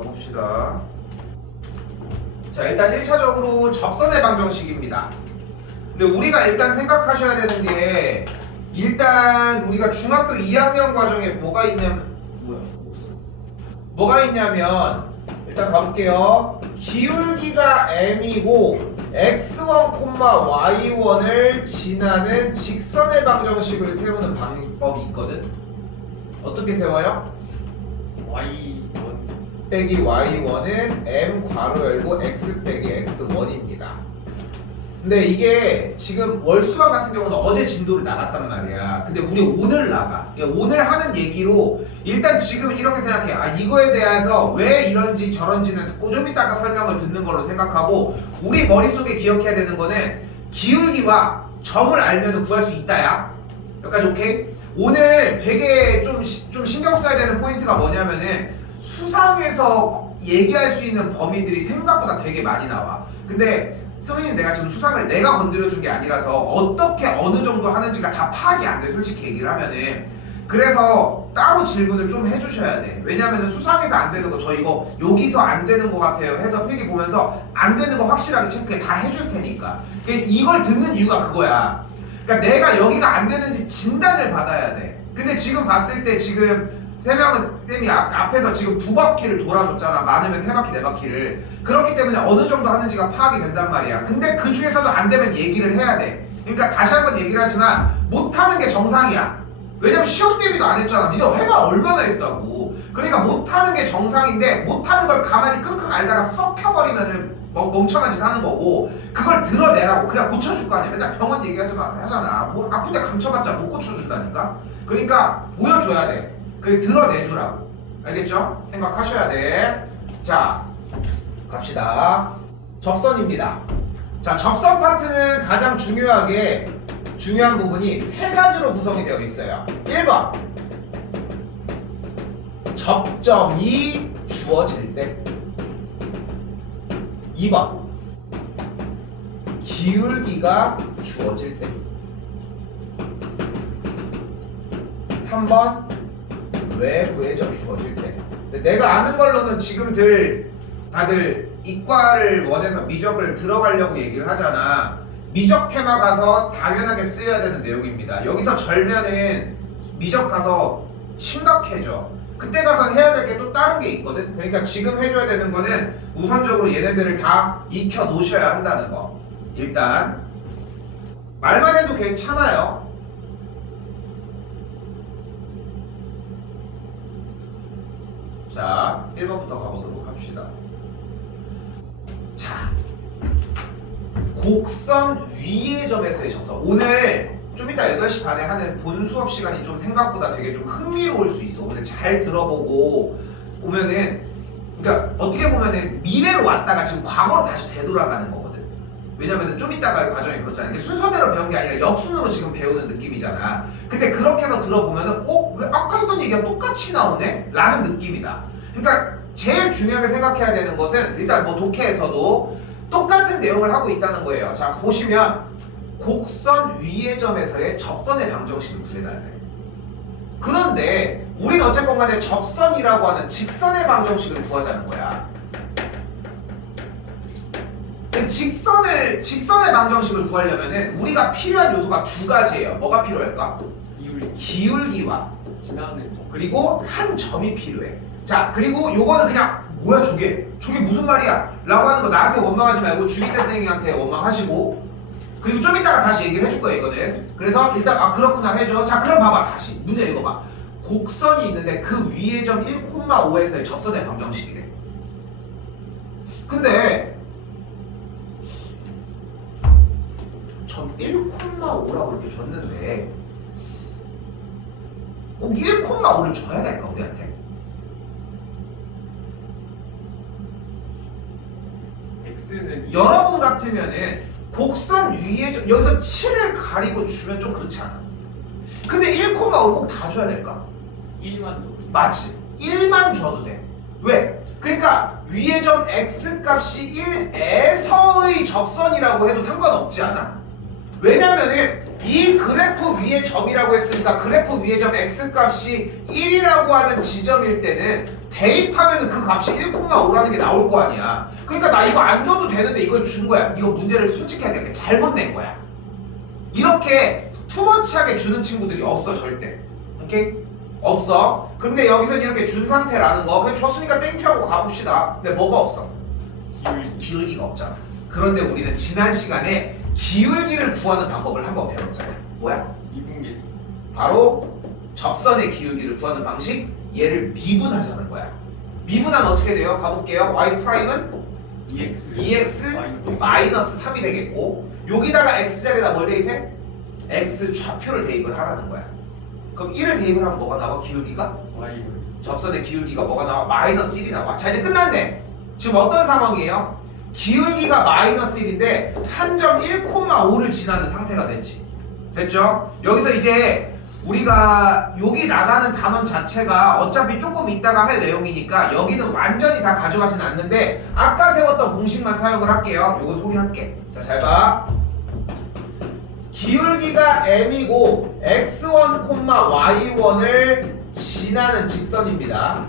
가봅시다. 자, 일단 1차적으로 접선의 방정식입니다. 근데 우리가 일단 생각하셔야 되는 게, 일단 우리가 중학교 2학년 과정에 뭐가 있냐면 일단 가볼게요. 기울기가 m이고 x1, y1을 지나는 직선의 방정식을 세우는 방법이 있거든. 어떻게 세워요? y1 빼기 y1은 m 괄호 열고 x 빼기 x1입니다. 근데 이게 지금 월수학 같은 경우는 어제 진도를 나갔단 말이야. 근데 우리 오늘 나가. 오늘 하는 얘기로 일단 지금 이렇게 생각해. 아, 이거에 대해서 왜 이런지 저런지는 좀 이따가 설명을 듣는 걸로 생각하고, 우리 머릿속에 기억해야 되는 거는 기울기와 점을 알면 구할 수 있다야. 여기까지 오케이? 오늘 되게 좀 신경 써야 되는 포인트가 뭐냐면은, 수상에서 얘기할 수 있는 범위들이 생각보다 되게 많이 나와. 근데 승훈이는 내가 지금 수상을 내가 건드려준 게 아니라서 어떻게 어느 정도 하는지가 다 파악이 안 돼, 솔직히 얘기를 하면은. 그래서 따로 질문을 좀 해주셔야 돼. 왜냐면은 수상에서 안 되는 거, 저 이거 여기서 안 되는 거 같아요 해서 필기 보면서 안 되는 거 확실하게 체크해 다 해줄 테니까. 이걸 듣는 이유가 그거야. 그러니까 내가 여기가 안 되는지 진단을 받아야 돼. 근데 지금 봤을 때 지금 세 명은 쌤이 앞에서 지금 2바퀴를 돌아줬잖아. 많으면 3바퀴, 4바퀴를. 그렇기 때문에 어느 정도 하는지가 파악이 된단 말이야. 근데 그 중에서도 안 되면 얘기를 해야 돼. 그러니까 다시 한번 얘기를 하지만 못하는 게 정상이야. 왜냐면 시험 대비도 안 했잖아. 니가 해봐 얼마나 했다고. 그러니까 못하는 게 정상인데, 못하는 걸 가만히 끙끙 앓다가 썩혀버리면은 멍청한 짓 하는 거고, 그걸 드러내라고. 그래야 고쳐줄 거 아니야. 맨날 병원 얘기하잖아. 뭐 아픈데 감춰봤자 못 고쳐준다니까. 그러니까 보여줘야 돼. 그게 드러내주라고. 알겠죠? 생각하셔야 돼. 자, 갑시다. 접선입니다. 자, 접선 파트는 가장 중요한 부분이 3가지로 구성이 되어 있어요. 1번, 접점이 주어질 때. 2번, 기울기가 주어질 때. 3번, 외부의 점이 주어질 때. 근데 내가 아는 걸로는 지금들 다들 이과를 원해서 미적을 들어가려고 얘기를 하잖아. 미적 테마 가서 당연하게 쓰여야 되는 내용입니다. 여기서 절면은 미적 가서 심각해져. 그때 가서 해야 될 게 또 다른 게 있거든. 그러니까 지금 해줘야 되는 거는 우선적으로 얘네들을 다 익혀 놓으셔야 한다는 거. 일단 말만 해도 괜찮아요. 자, 1번부터 가보도록 합시다. 자, 곡선 위의 점에서의 접선. 오늘 좀 이따 8시 반에 하는 본 수업 시간이 좀 생각보다 되게 좀 흥미로울 수 있어. 오늘 잘 들어보고 오면은, 그러니까 어떻게 보면은 미래로 왔다가 지금 과거로 다시 되돌아가는 거거든. 왜냐면은 좀 이따가 할 과정이 그렇잖아. 이게 순서대로 배운 게 아니라 역순으로 지금 배우는 느낌이잖아. 근데 그렇게 해서 들어보면은 왜 아까 했던 얘기가 똑같이 나오네? 라는 느낌이다. 그러니까 제일 중요하게 생각해야 되는 것은, 일단 뭐 독해에서도 똑같은 내용을 하고 있다는 거예요. 자, 보시면 곡선 위의 점에서의 접선의 방정식을 구해달래. 그런데 우리는 어쨌건 간에 접선이라고 하는 직선의 방정식을 구하자는 거야. 직선의 방정식을 구하려면은 우리가 필요한 요소가 2가지예요. 뭐가 필요할까? 기울기와 지나는 점. 그리고 한 점이 필요해. 자, 그리고 요거는 그냥 뭐야 저게 무슨 말이야 라고 하는 거 나한테 원망하지 말고 주기태 선생님한테 원망하시고, 그리고 좀 이따가 다시 얘기를 해줄 거예요 이거는. 그래서 일단 그렇구나 해줘. 자, 그럼 봐봐. 다시 문제 읽어봐. 곡선이 있는데 그 위의 점 1,5에서의 접선의 방정식이래. 근데 점 1,5라고 이렇게 줬는데 꼭 1,5를 줘야 될까 우리한테? x는 여러분 같으면은 곡선 위에 여기서 7을 가리고 주면 좀 그렇지 않아? 근데 1,5를 꼭 다 줘야 될까? 1만 점. 맞지? 1만 줘도 돼. 왜? 그러니까 위의 점 x 값이 1에서의 접선이라고 해도 상관없지 않아? 왜냐면은 이 그래프 위의 점이라고 했으니까 그래프 위의 점 x 값이 1이라고 하는 지점일 때는 대입하면 그 값이 1,5라는 게 나올 거 아니야. 그러니까 나 이거 안 줘도 되는데 이걸 준 거야. 이거 문제를 솔직히 하게 잘못 낸 거야. 이렇게 투머치하게 주는 친구들이 없어 절대. 오케이? 없어. 근데 여기서는 이렇게 준 상태라는 거 그냥 줬으니까 땡큐하고 가봅시다. 근데 뭐가 없어? 기울기가 없잖아. 그런데 우리는 지난 시간에 기울기를 구하는 방법을 한번 배웠잖아요. 뭐야? 이분계수. 바로 접선의 기울기를 구하는 방식. 얘를 미분하자는 거야. 미분하면 어떻게 돼요? 가볼게요. y 프라임은 2x 마이너스 3이 되겠고 여기다가 x자리에다 뭘 대입해? x 좌표를 대입을 하라는 거야. 그럼 1을 대입을 하면 뭐가 나와? 기울기가? y 접선의 기울기가 뭐가 나와? 마이너스 1이 나와. 자 이제 끝났네. 지금 어떤 상황이에요? 기울기가 마이너스 1인데 한 점 1,5를 지나는 상태가 됐지. 됐죠? 여기서 이제 우리가 여기 나가는 단원 자체가 어차피 조금 있다가 할 내용이니까 여기는 완전히 다 가져가진 않는데 아까 세웠던 공식만 사용을 할게요. 요거 소개할게. 자, 잘 봐. 기울기가 m이고 x1, y1을 지나는 직선입니다.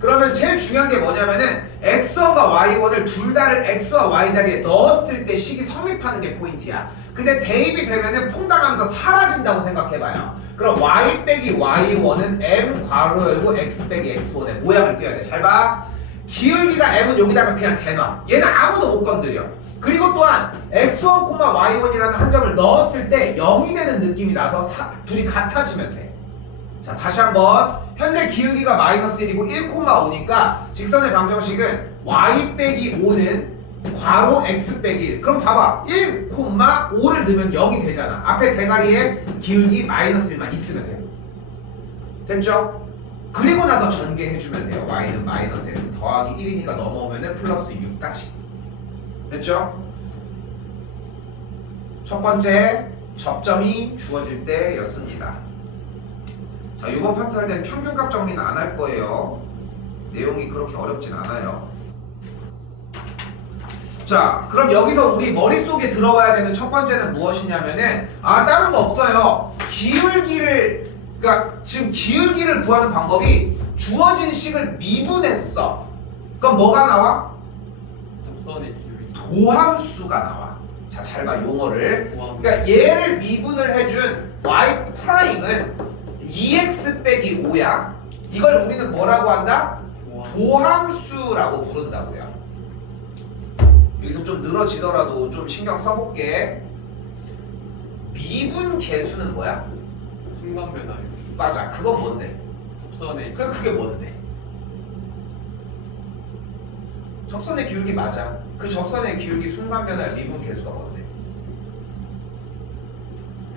그러면 제일 중요한 게 뭐냐면은 x1과 y1을 둘 다를 x와 y 자리에 넣었을 때 식이 성립하는 게 포인트야. 근데 대입이 되면은 퐁당하면서 사라진다고 생각해봐요. 그럼 y 빼기 y1은 m 괄호 열고 x 빼기 x1의 모양을 띄어야 돼. 잘 봐. 기울기가 m은 여기다가 그냥 대놔. 얘는 아무도 못 건드려. 그리고 또한 x1, y1이라는 한 점을 넣었을 때 0이 되는 느낌이 나서 둘이 같아지면 돼. 자, 다시 한번. 현재 기울기가 마이너스 1이고 1,5니까 직선의 방정식은 y 빼기 5는 괄호 x 빼기 1. 그럼 봐봐. 1,5를 넣으면 0이 되잖아. 앞에 대가리에 기울기 마이너스 1만 있으면 돼. 됐죠? 그리고 나서 전개해주면 돼요. y는 마이너스 x 더하기 1이니까 넘어오면 플러스 6까지. 됐죠? 첫 번째 접점이 주어질 때였습니다. 자, 이번 파트 할 땐 평균값 정리는 안 할 거예요. 내용이 그렇게 어렵진 않아요. 자, 그럼 여기서 우리 머릿속에 들어와야 되는 첫 번째는 무엇이냐면은 다른 거 없어요. 그러니까 지금 기울기를 구하는 방법이 주어진 식을 미분했어. 그럼 뭐가 나와? 접선의 기울기. 도함수가 나와. 자, 잘 봐, 용어를. 도함수. 그러니까 얘를 미분을 해준 y 프라임은 2x 빼기 5야. 이걸 우리는 뭐라고 한다? 도함수라고 부른다고요. 여기서 좀 늘어지더라도 좀 신경 써볼게. 미분 계수는 뭐야? 순간 변화. 맞아. 그건 뭔데? 접선의 그게 뭔데? 접선의 기울기 맞아. 그 접선의 기울기 순간 변화의 미분 계수가 뭔데?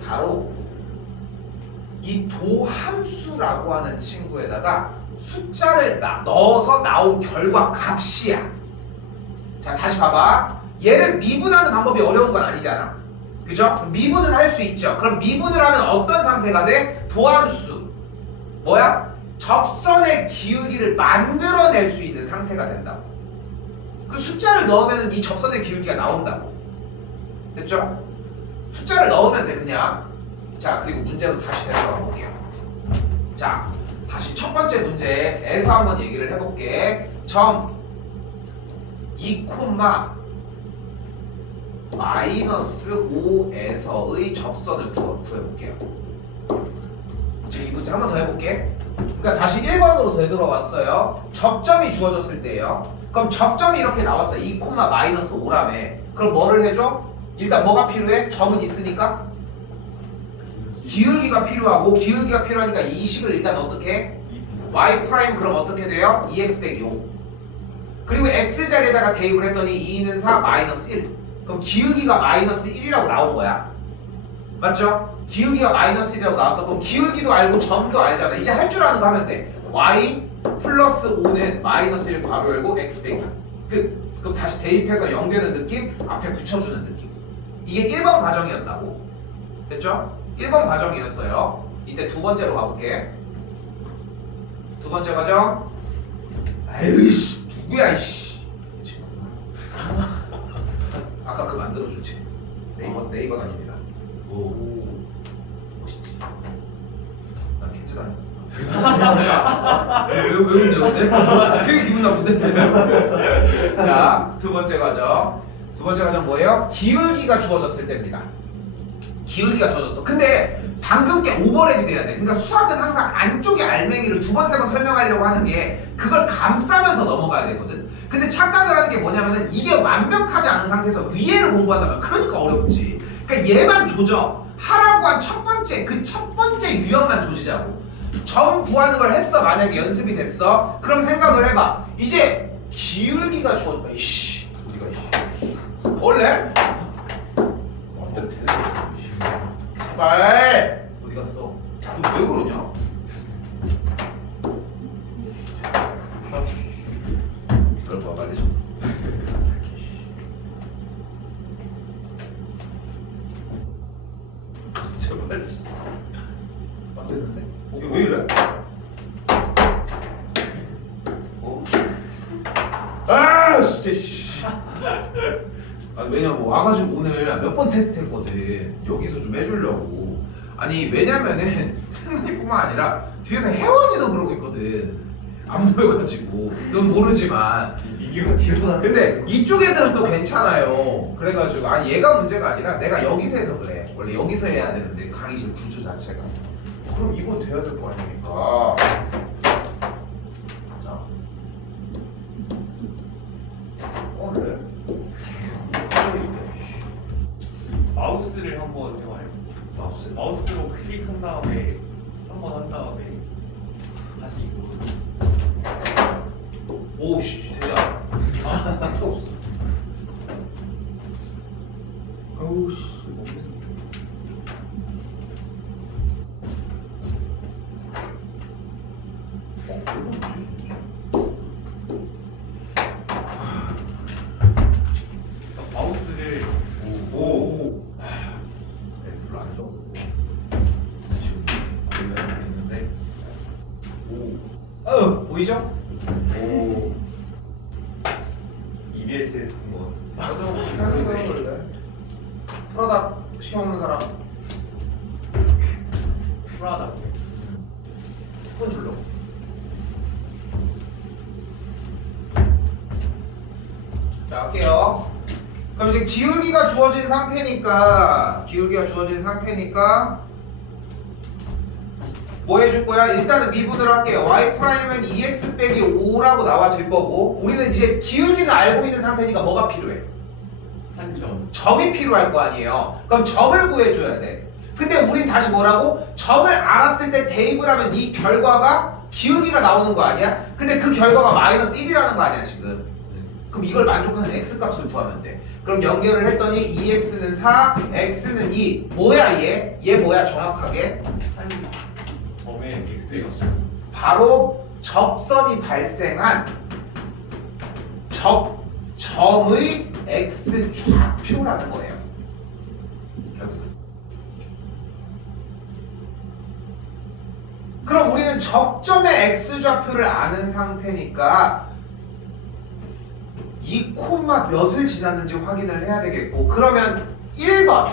바로 이 도함수라고 하는 친구에다가 숫자를 넣어서 나온 결과 값이야. 자, 다시 봐봐. 얘를 미분하는 방법이 어려운 건 아니잖아. 그죠? 미분은 할 수 있죠. 그럼 미분을 하면 어떤 상태가 돼? 도함수. 뭐야? 접선의 기울기를 만들어낼 수 있는 상태가 된다고. 그 숫자를 넣으면 이 접선의 기울기가 나온다고. 됐죠? 숫자를 넣으면 돼, 그냥. 자, 그리고 문제로 다시 되돌아가 볼게요. 자, 다시 첫 번째 문제에서 한번 얘기를 해볼게. 점 2, 마이너스 5에서의 접선을 구해볼게요. 자, 이 문제 한번 더 해볼게. 그러니까 다시 1번으로 되돌아왔어요. 접점이 주어졌을 때예요. 그럼 접점이 이렇게 나왔어요. 2, 마이너스 5라며. 그럼 뭐를 해줘? 일단 뭐가 필요해? 점은 있으니까 기울기가 필요하고, 기울기가 필요하니까 이 식을 일단 어떻게 해? y 프라임 그럼 어떻게 돼요? 2x 빼기 5. 그리고 x 자리에다가 대입을 했더니 2는 4 마이너스 1. 그럼 기울기가 마이너스 1이라고 나온 거야. 맞죠? 기울기가 마이너스 1이라고 나왔어. 그럼 기울기도 알고 점도 알잖아. 이제 할 줄 아는 거 하면 돼. y 플러스 5는 마이너스 1 괄호 열고 x 빼기 끝. 그럼 다시 대입해서 0 되는 느낌, 앞에 붙여주는 느낌. 이게 1번 과정이었다고. 됐죠? 1번 과정이었어요. 이때 두 번째로 가볼게. 두 번째 과정. 아유씨, 누구야 이씨. 아까 그 만들어준 친구. 네이버 아닙니다. 오. 멋있지. 난 괜찮아. 자, 왜 웃냐 근데? 되게 기분 나쁜데? 자, 두 번째 과정. 두 번째 과정 뭐예요? 기울기가 주어졌을 때입니다. 기울기가 주어졌어. 근데 방금 게 오버랩이 돼야 돼. 그러니까 수학은 항상 안쪽의 알맹이를 두 번, 세 번 설명하려고 하는 게 그걸 감싸면서 넘어가야 되거든. 근데 착각을 하는 게 뭐냐면은 이게 완벽하지 않은 상태에서 위에를 공부한다면 그러니까 어렵지. 그러니까 얘만 조져. 하라고 한 첫 번째, 그 첫 번째 유형만 조지자고. 점 구하는 걸 했어. 만약에 연습이 됐어. 그럼 생각을 해봐. 이제 기울기가 주어져. 이씨, 어디가 이씨. 원래 마음대로 되는 거야. 제발 어디 갔어? 너 왜 그러냐? 열봐 빨리 좀. 제발. 안 되는데? 이게 왜 이래? 어? 아 진짜 씨. 아 왜냐면 와가지고 오늘 몇 번 테스트했거든. 여기서 좀 해주려고. 아니 왜냐면은 생각이뿐만 아니라 뒤에서 혜원이도 그러고 있거든. 안 보여가지고 넌 모르지만. 이기가 뒤로 나. 근데 이쪽 애들은 또 괜찮아요. 그래가지고 아니 얘가 문제가 아니라 내가 여기서 해서 그래. 원래 여기서 해야 되는데 강의실 구조 자체가. 그럼 이건 돼야 될 거 아닙니까? 자, 그래? 마우스를 한번 해봐요. 마우스? 마우스로 클릭한 다음에 한 번 한 다음에 다시 이거. 오씨 되지 않아. 필요 없어. 어우 씨 너무 이거 뭐지? 마우스를 오. 별로 안 좋아. 지금 고려하고 있는데. 오. 보이죠? 오. EBS에서 본거 같은데. 맞아. 하는 거야 원래. 프라다 시험 없는 사람 프라다고요. 10분 줄러. 자 할게요. 그럼 이제 기울기가 주어진 상태니까 뭐 해줄 거야? 일단은 미분을 할게요. y 프라임은 2x 빼기 5라고 나와질 거고 우리는 이제 기울기는 알고 있는 상태니까 뭐가 필요해? 한 점. 점이 필요할 거 아니에요. 그럼 점을 구해줘야 돼. 근데 우린 다시 뭐라고? 점을 알았을 때 대입을 하면 이 결과가 기울기가 나오는 거 아니야? 근데 그 결과가 마이너스 1이라는 거 아니야 지금. 그럼 이걸 만족하는 x값을 구하면 돼. 그럼 연결을 했더니 2x는 4, x는 2. 뭐야 얘? 얘 뭐야 정확하게? 한 점에 x. 바로 접선이 발생한 점의 x 좌표라는 거예요. 결국. 그럼 우리는 접점의 x 좌표를 아는 상태니까 이 콤마 몇을 지났는지 확인을 해야 되겠고 그러면 1번,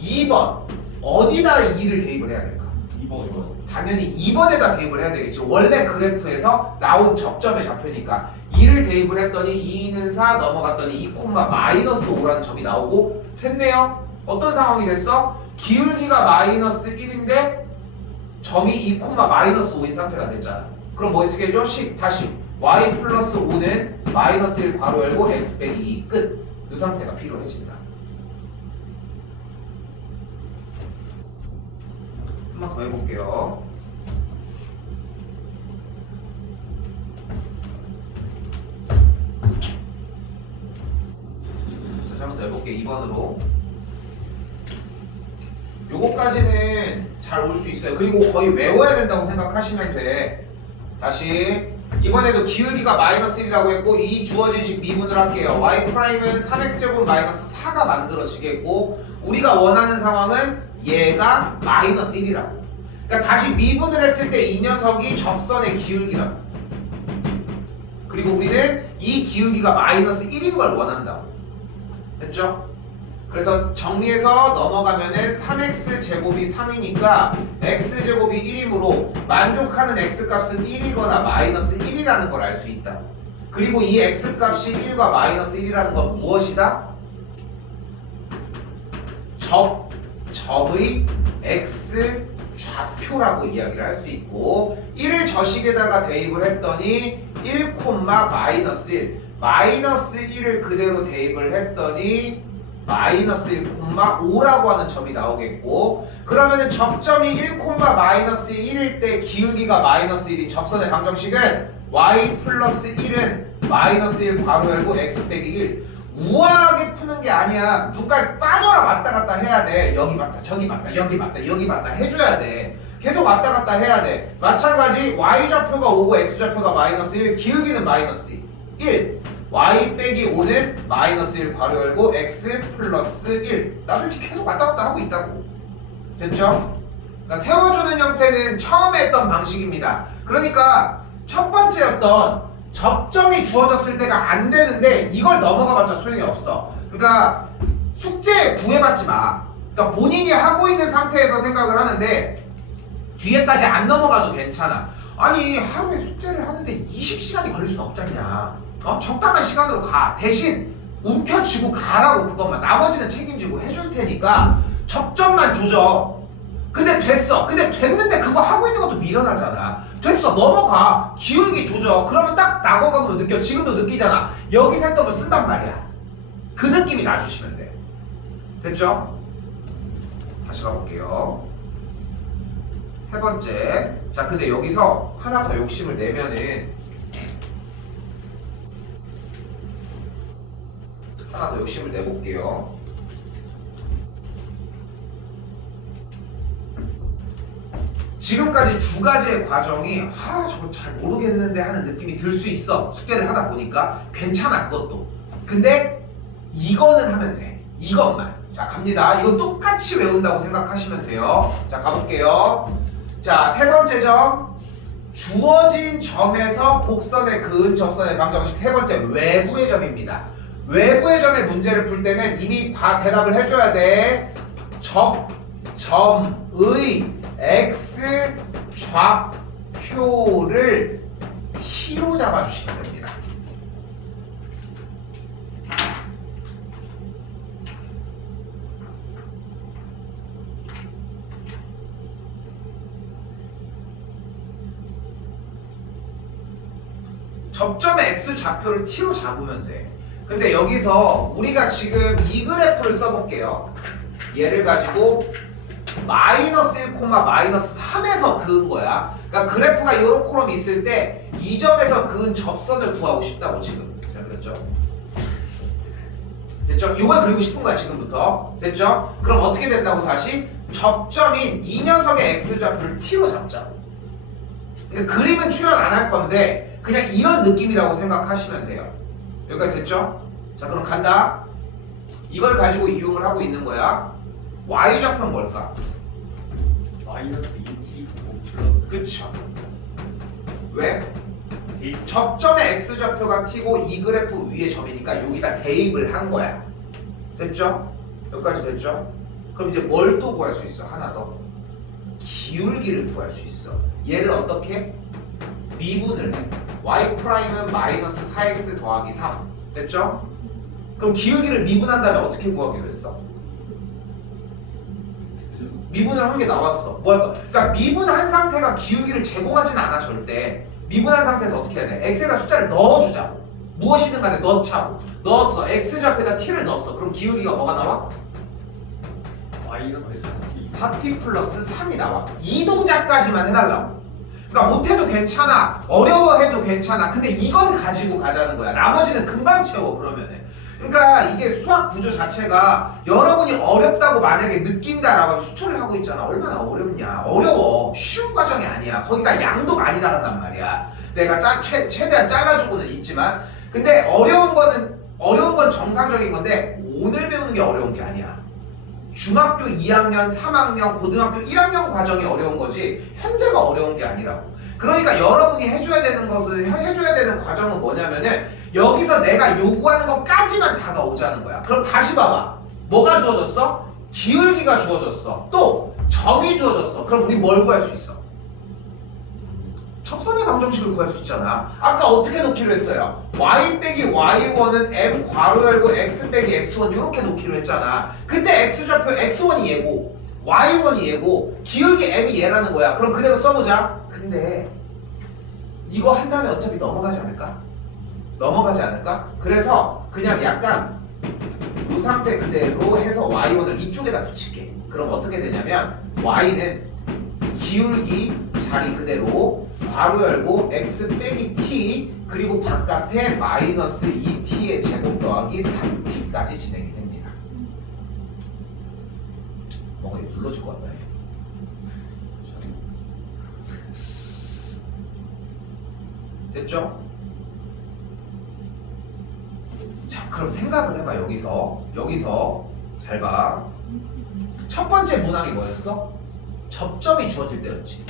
2번 어디다 2를 대입을 해야 될까? 2번. 당연히 2번에다 대입을 해야 되겠죠. 원래 그래프에서 나온 접점의 좌표니까 2를 대입을 했더니 2는 4 넘어갔더니 2 콤마 마이너스 5라는 점이 나오고 됐네요. 어떤 상황이 됐어? 기울기가 마이너스 1인데 점이 2 콤마 마이너스 5인 상태가 됐잖아. 그럼 뭐 어떻게 해줘? 다시 y 플러스 5는 마이너스 1 괄호 열고 x 빼기 2 끝. 이 상태가 필요해진다. 한 번 더 해볼게요. 다시 한 번 더 해볼게요. 2번으로. 요거까지는 잘 올 수 있어요. 그리고 거의 외워야 된다고 생각하시면 돼. 다시 이번에도 기울기가 마이너스 1이라고 했고 이 주어진 식 미분을 할게요. y 프라임은 3x제곱 마이너스 4가 만들어지겠고 우리가 원하는 상황은 얘가 마이너스 1이라고. 그러니까 다시 미분을 했을 때 이 녀석이 접선의 기울기라고. 그리고 우리는 이 기울기가 마이너스 1인 걸 원한다고. 됐죠? 그래서 정리해서 넘어가면은 3x 제곱이 3이니까 x제곱이 1이므로 만족하는 x값은 1이거나 마이너스 1이라는 걸 알 수 있다. 그리고 이 x값이 1과 마이너스 1이라는 건 무엇이다? 접의 x 좌표라고 이야기를 할 수 있고 1을 저식에다가 대입을 했더니 1, 마이너스 1 마이너스 1을 그대로 대입을 했더니 마이너스 1, 5라고 하는 점이 나오겠고 그러면은 접점이 1, 마이너스 1일 때 기울기가 마이너스 1인 접선의 방정식은 y 플러스 1은 마이너스 1 괄호 열고 x 빼기 1 우아하게 푸는 게 아니야. 눈깔 빠져라 왔다 갔다 해야 돼. 여기 맞다 저기 맞다 여기 맞다 여기 맞다 해줘야 돼. 계속 왔다 갔다 해야 돼. 마찬가지 y좌표가 5고 x좌표가 마이너스 1 기울기는 마이너스 1 y 빼기 5는 마이너스 1 괄호 열고 x 플러스 1 나도 이렇게 계속 왔다 갔다 하고 있다고. 됐죠? 그러니까 세워주는 형태는 처음에 했던 방식입니다. 그러니까 첫 번째였던 접점이 주어졌을 때가 안 되는데 이걸 넘어가봤자 소용이 없어. 그러니까 숙제 구애받지 마. 그러니까 본인이 하고 있는 상태에서 생각을 하는데 뒤에까지 안 넘어가도 괜찮아. 아니 하루에 숙제를 하는데 20시간이 걸릴 순 없잖냐. 적당한 시간으로 가. 대신 움켜쥐고 가라고 그것만. 나머지는 책임지고 해줄 테니까 접점만 조져. 근데 됐어. 근데 됐는데 그거 하고 있는 것도 미련하잖아. 됐어. 넘어가. 기울기 조져. 그러면 딱 나고가면 느껴. 지금도 느끼잖아. 여기 셋업을 쓴단 말이야. 그 느낌이 나주시면 돼. 됐죠? 다시 가볼게요. 세 번째. 자, 근데 여기서 하나 더 욕심을 내면은 하나 더 욕심을 내볼게요. 지금까지 두 가지의 과정이 저거 잘 모르겠는데 하는 느낌이 들 수 있어. 숙제를 하다 보니까 괜찮아 그것도. 근데 이거는 하면 돼. 이것만. 자 갑니다. 이거 똑같이 외운다고 생각하시면 돼요. 자 가볼게요. 자 세 번째 점. 주어진 점에서 곡선에 그은 접선의 방정식 세 번째 외부의 점입니다. 외부의 점의 문제를 풀 때는 이미 대답을 해줘야 돼. 점의 x 좌표를 t로 잡아주시면 됩니다. 접점의 x 좌표를 t로 잡으면 돼. 근데 여기서 우리가 지금 이 그래프를 써볼게요. 얘를 가지고 마이너스 1, 마이너스 3에서 그은 거야. 그러니까 그래프가 요렇게 있을 때 이 점에서 그은 접선을 구하고 싶다고 지금. 자, 그랬죠? 됐죠? 이걸 그리고 싶은 거야 지금부터. 됐죠? 그럼 어떻게 된다고 다시? 접점인 이 녀석의 x좌표를 t로 잡자고. 그러니까 그림은 출연 안 할 건데 그냥 이런 느낌이라고 생각하시면 돼요. 여기까지 됐죠? 자 그럼 간다. 이걸 가지고 이용을 하고 있는 거야. y좌표는 뭘까? 마이너스 2t 플러스 그쵸. 왜? 접점의 x좌표가 t고 이 그래프 위에 점이니까 여기다 대입을 한 거야. 됐죠? 여기까지 됐죠? 그럼 이제 뭘 또 구할 수 있어? 하나 더. 기울기를 구할 수 있어. 얘를 어떻게? 미분을 해. y'은 마이너스 4x 더하기 3. 됐죠? 그럼 기울기를 미분한 다음에 어떻게 구하기로 했어? 미분을 한 게 나왔어. 뭐 할까? 그러니까 미분한 상태가 기울기를 제공하진 않아 절대. 미분한 상태에서 어떻게 해야 돼? x에다 숫자를 넣어주자고. 무엇이든 간에 넣자고. 넣었어. x좌표에다 t를 넣었어. 그럼 기울기가 뭐가 나와? 마이너스 4t 4t 플러스 3이 나와. 이 동작까지만 해달라고. 그러니까 못해도 괜찮아. 어려워해도 괜찮아. 근데 이건 가지고 가자는 거야. 나머지는 금방 채워 그러면은. 그러니까 이게 수학 구조 자체가 여러분이 어렵다고 만약에 느낀다라고 하면 수초를 하고 있잖아. 얼마나 어렵냐. 어려워. 쉬운 과정이 아니야. 거기다 양도 많이 나간단 말이야. 내가 최대한 잘라주고는 있지만 근데 어려운 건 정상적인 건데 오늘 배우는 게 어려운 게 아니야. 중학교 2학년, 3학년, 고등학교 1학년 과정이 어려운 거지 현재가 어려운 게 아니라고. 그러니까 여러분이 해줘야 되는 과정은 뭐냐면은 여기서 내가 요구하는 것까지만 다 넣어오자는 거야. 그럼 다시 봐봐. 뭐가 주어졌어? 기울기가 주어졌어. 또 점이 주어졌어. 그럼 우리 뭘 구할 수 있어? 접선의 방정식을 구할 수 있잖아. 아까 어떻게 놓기로 했어요? y 빼기 y1은 m 괄호 열고 x 빼기 x1 이렇게 놓기로 했잖아. 근데 x좌표 x1이 얘고 y1이 얘고 기울기 m이 얘라는 거야. 그럼 그대로 써보자. 근데 이거 한 다음에 어차피 넘어가지 않을까? 넘어가지 않을까? 그래서 그냥 약간 이 상태 그대로 해서 y1을 이쪽에다 붙일게. 그럼 어떻게 되냐면 y는 기울기 자리 그대로 괄호 열고 x 빼기 t 그리고 바깥에 마이너스 2t의 제곱 더하기 3t까지 진행이 됩니다. 뭔가 이거 눌러질 것 같나요? 됐죠? 자, 그럼 생각을 해봐. 여기서 잘 봐. 첫 번째 문항이 뭐였어? 접점이 주어질 때였지.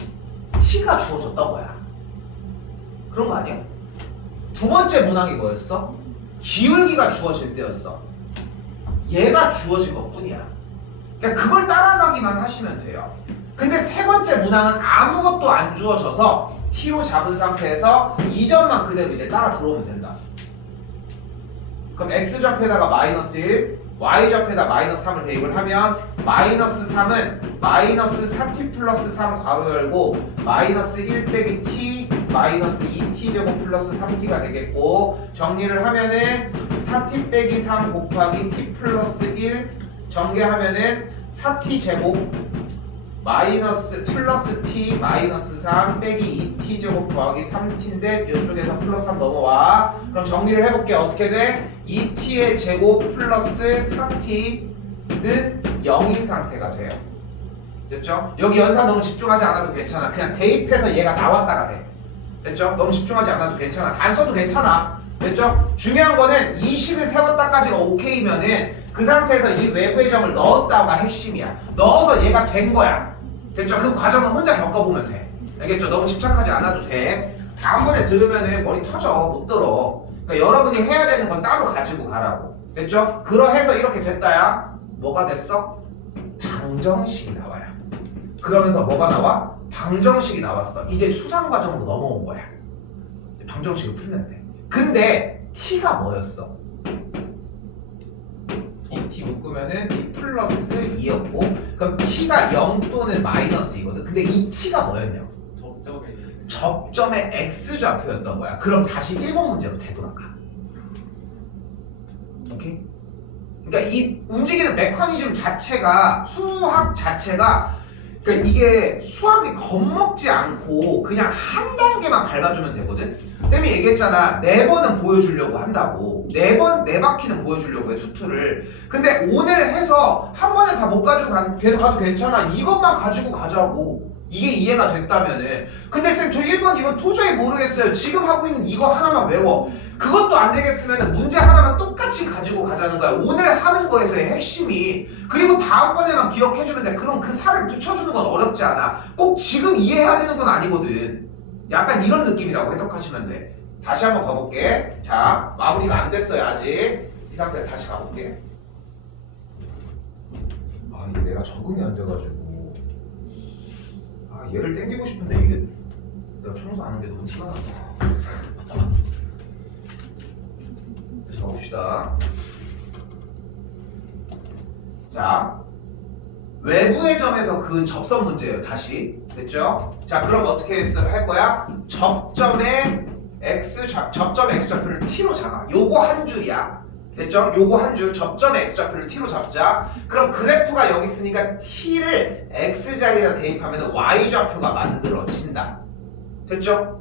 t가 주어졌던 거야. 그런 거 아니야? 두 번째 문항이 뭐였어? 기울기가 주어질 때였어. 얘가 주어진 것 뿐이야. 그냥 그걸 따라가기만 하시면 돼요. 근데 세 번째 문항은 아무것도 안 주어져서 t로 잡은 상태에서 이 점만 그대로 이제 따라 들어오면 된다. 그럼 x좌표에다가 마이너스 1, y좌표에다 마이너스 3을 대입을 하면 마이너스 3은 마이너스 4t 플러스 3 괄호 열고 마이너스 1 빼기 t 마이너스 2t 제곱 플러스 3t가 되겠고 정리를 하면은 4t 빼기 3 곱하기 t 플러스 1 전개하면은 4t 제곱 마이너스 플러스 t 마이너스 3 빼기 2t 제곱 더하기 3t인데 이쪽에서 플러스 3 넘어와. 그럼 정리를 해볼게. 어떻게 돼? 2t의 제곱 플러스 4t는 0인 상태가 돼요. 됐죠? 여기 연산 너무 집중하지 않아도 괜찮아. 그냥 대입해서 얘가 나왔다가 돼. 됐죠? 너무 집중하지 않아도 괜찮아. 단서도 괜찮아. 됐죠? 중요한 거는 이 식을 세웠다까지가 오케이면은 그 상태에서 이 외부의 점을 넣었다가 핵심이야. 넣어서 얘가 된 거야. 됐죠? 그 과정은 혼자 겪어보면 돼. 알겠죠? 너무 집착하지 않아도 돼. 다음번에 들으면은 머리 터져. 못 들어. 그러니까 여러분이 해야 되는 건 따로 가지고 가라고. 됐죠? 그러해서 이렇게 됐다야. 뭐가 됐어? 방정식이 나와요. 그러면서 뭐가 나와? 방정식이 나왔어. 이제 수상 과정으로 넘어온 거야. 방정식을 풀면 돼. 근데 t가 뭐였어? 2t 묶으면은 t 플러스 2였고 그럼 t가 0 또는 마이너스 이거든. 근데 이 t가 뭐였냐고? 접점의 x좌표였던 거야. 그럼 다시 1번 문제로 되돌아가. 오케이? 그러니까 이 움직이는 메커니즘 자체가 수학 자체가 그러니까 이게 수학이 겁먹지 않고 그냥 한 단계만 밟아주면 되거든. 쌤이 얘기했잖아. 4번은 보여주려고 한다고. 4번, 4바퀴는 보여주려고 해, 수투를. 근데 오늘 해서 한 번에 다 못 가지고 가도 괜찮아. 이것만 가지고 가자고. 이게 이해가 됐다면은. 근데 쌤, 저 1번, 2번 도저히 모르겠어요. 지금 하고 있는 이거 하나만 외워. 그것도 안 되겠으면 문제 하나만 똑같이 가지고 가자는 거야. 오늘 하는 거에서의 핵심이. 그리고 다음번에만 기억해주면 돼. 그럼 그 살을 붙여주는 건 어렵지 않아. 꼭 지금 이해해야 되는 건 아니거든. 약간 이런 느낌이라고 해석하시면 돼. 다시 한번 가볼게. 자, 마무리가 안 됐어요 아직. 이 상태에서 다시 가볼게. 아, 이게 내가 적응이 안 돼가지고 얘를 땡기고 싶은데 이게 내가 청소 안 한 게 너무 티가 난다. 다시 가봅시다. 자, 외부의 점에서 그은 접선 문제예요. 다시 됐죠? 자, 그럼 어떻게 할 거야? 접점의 x좌표를 t로 잡아. 요거 한 줄이야. 됐죠? 요거 한 줄, 접점의 x좌표를 t로 잡자. 그럼 그래프가 여기 있으니까 t를 x자리에다 대입하면 y좌표가 만들어진다. 됐죠?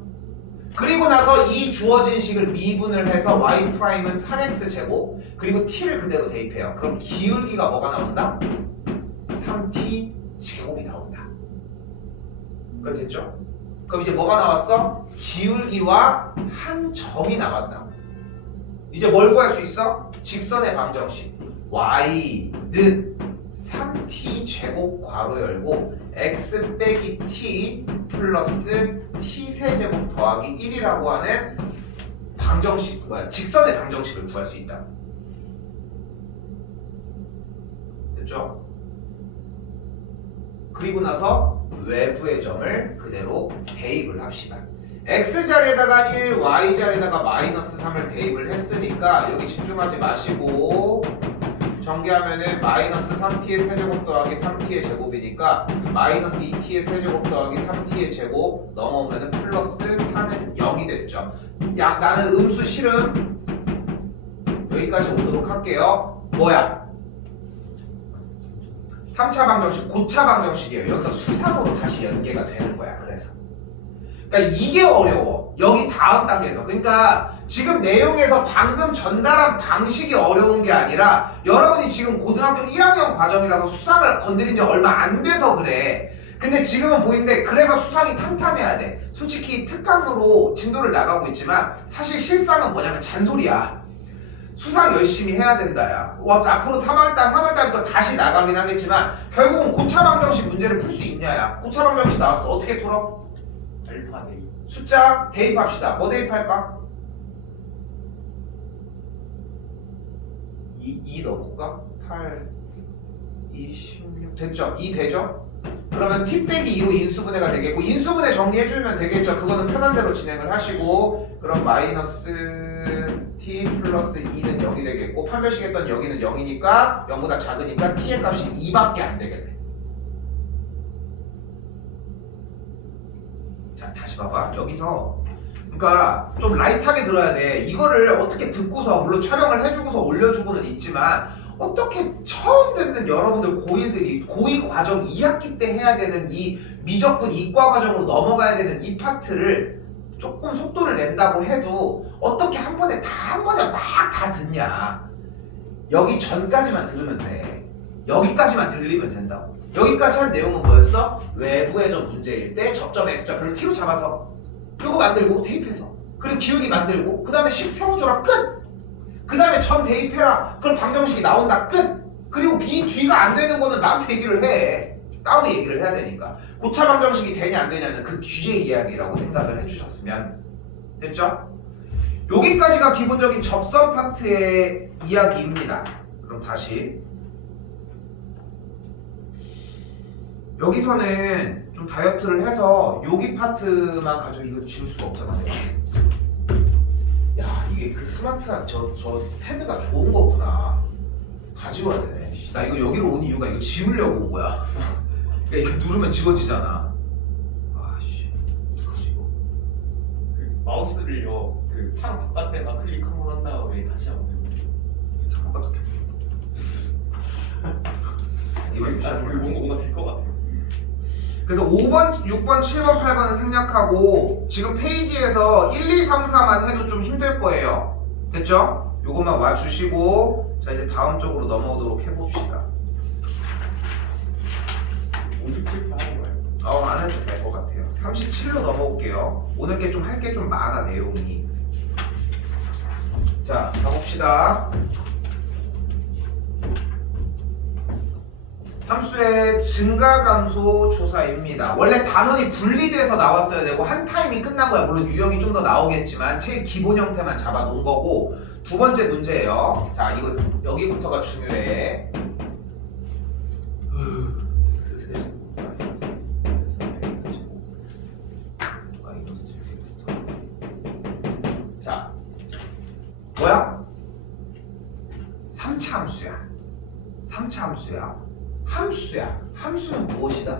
그리고 나서 이 주어진 식을 미분을 해서 y'은 3x제곱 그리고 t를 그대로 대입해요. 그럼 기울기가 뭐가 나온다? 3t 제곱이 나온다. 그래 됐죠? 그럼 이제 뭐가 나왔어? 기울기와 한 점이 나왔다. 이제 뭘 구할 수 있어? 직선의 방정식 y는 3t 제곱 괄호 열고 x 빼기 t 플러스 t 세제곱 더하기 1이라고 하는 방정식, 직선의 방정식을 구할 수 있다. 됐죠? 그리고 나서 외부의 점을 그대로 대입을 합시다. x자리에다가 1, y자리에다가 마이너스 3을 대입을 했으니까 여기 집중하지 마시고 전개하면은 마이너스 3t의 세제곱 더하기 3t의 제곱이니까 마이너스 2t의 세제곱 더하기 3t의 제곱 넘어오면은 플러스 4는 0이 됐죠. 야, 나는 음수 싫음. 여기까지 오도록 할게요. 뭐야? 3차 방정식, 고차 방정식이에요. 여기서 수상으로 다시 연계가 되는 거야. 그래서 그러니까 이게 어려워. 여기 다음 단계에서. 그러니까 지금 내용에서 방금 전달한 방식이 어려운 게 아니라 여러분이 지금 고등학교 1학년 과정이라서 수상을 건드린 지 얼마 안 돼서 그래. 근데 지금은 보이는데 그래서 수상이 탄탄해야 돼. 솔직히 특강으로 진도를 나가고 있지만 사실 실상은 뭐냐면 잔소리야. 수상 열심히 해야 된다 야. 앞으로 3월달부터 다시 나가긴 하겠지만 결국은 고차 방정식 문제를 풀 수 있냐야. 고차 방정식 나왔어. 어떻게 풀어? 알파 대입. 숫자 대입합시다. 뭐 대입할까? 2 넣어볼까? 8, 2, 16 됐죠? 2 되죠? 그러면 t 빼기 2로 인수분해가 되겠고 인수분해 정리해주면 되겠죠? 그거는 편한 대로 진행을 하시고 그럼 마이너스 t 플러스 2는 0이 되겠고 판별식 했던 여기는 0이니까 0보다 작으니까 t의 값이 2밖에 안 되겠네. 자 다시 봐봐. 여기서 그러니까 좀 라이트하게 들어야 돼. 이거를 어떻게 듣고서 물론 촬영을 해주고서 올려주고는 있지만 어떻게 처음 듣는 여러분들 고1들이 고2 과정 2학기 때 해야 되는 이 미적분 이과 과정으로 넘어가야 되는 이 파트를 조금 속도를 낸다고 해도 어떻게 한 번에 막 다 듣냐. 여기 전까지만 들으면 돼. 여기까지만 들리면 된다고. 여기까지 한 내용은 뭐였어? 외부의 점 문제일 때 접점 x좌표를 t로 잡아서 이거 만들고 대입해서 그리고 기울기 만들고 그 다음에 식 세워줘라 끝. 그 다음에 점 대입해라. 그럼 방정식이 나온다 끝. 그리고 이 뒤가 안 되는 거는 나한테 얘기를 해. 따로 얘기를 해야 되니까. 고차 방정식이 되냐 안 되냐는 그 뒤의 이야기라고 생각을 해주셨으면 됐죠? 여기까지가 기본적인 접선 파트의 이야기입니다. 그럼 다시 여기서는 좀 다이어트를 해서 여기 파트만 가지고 이거 지울 수가 없잖아. 야 이게 그 스마트한 저 패드가 좋은 거구나. 다 지워야 되네. 나 이거 여기로 온 이유가 이거 지우려고 온 거야. 그러니까 이거 누르면 지워지잖아. 아씨 어떡하지 이거. 그 마우스를요 그 창 바깥에만 클릭 한번 한 다음에 다시 한번. 잠깐 어떡해. 이거 뭔가 될 것 같아요. 그래서 5번, 6번, 7번, 8번은 생략하고 지금 페이지에서 1, 2, 3, 4만 해도 좀 힘들 거예요. 됐죠? 요것만 와주시고 자 이제 다음 쪽으로 넘어오도록 해봅시다. 57번 하는 거예요? 안 해도 될 것 같아요. 37로 넘어올게요. 오늘 게 좀 할 게 좀 많아 내용이. 자 가봅시다. 함수의 증가 감소 조사입니다. 원래 단원이 분리돼서 나왔어야 되고 한 타임이 끝난 거야. 물론 유형이 좀 더 나오겠지만 제일 기본 형태만 잡아 놓은 거고 두 번째 문제예요. 자 이거 여기부터가 중요해. 자 뭐야? 3차 함수야. 3차 함수야. 함수야. 함수는 무엇이다?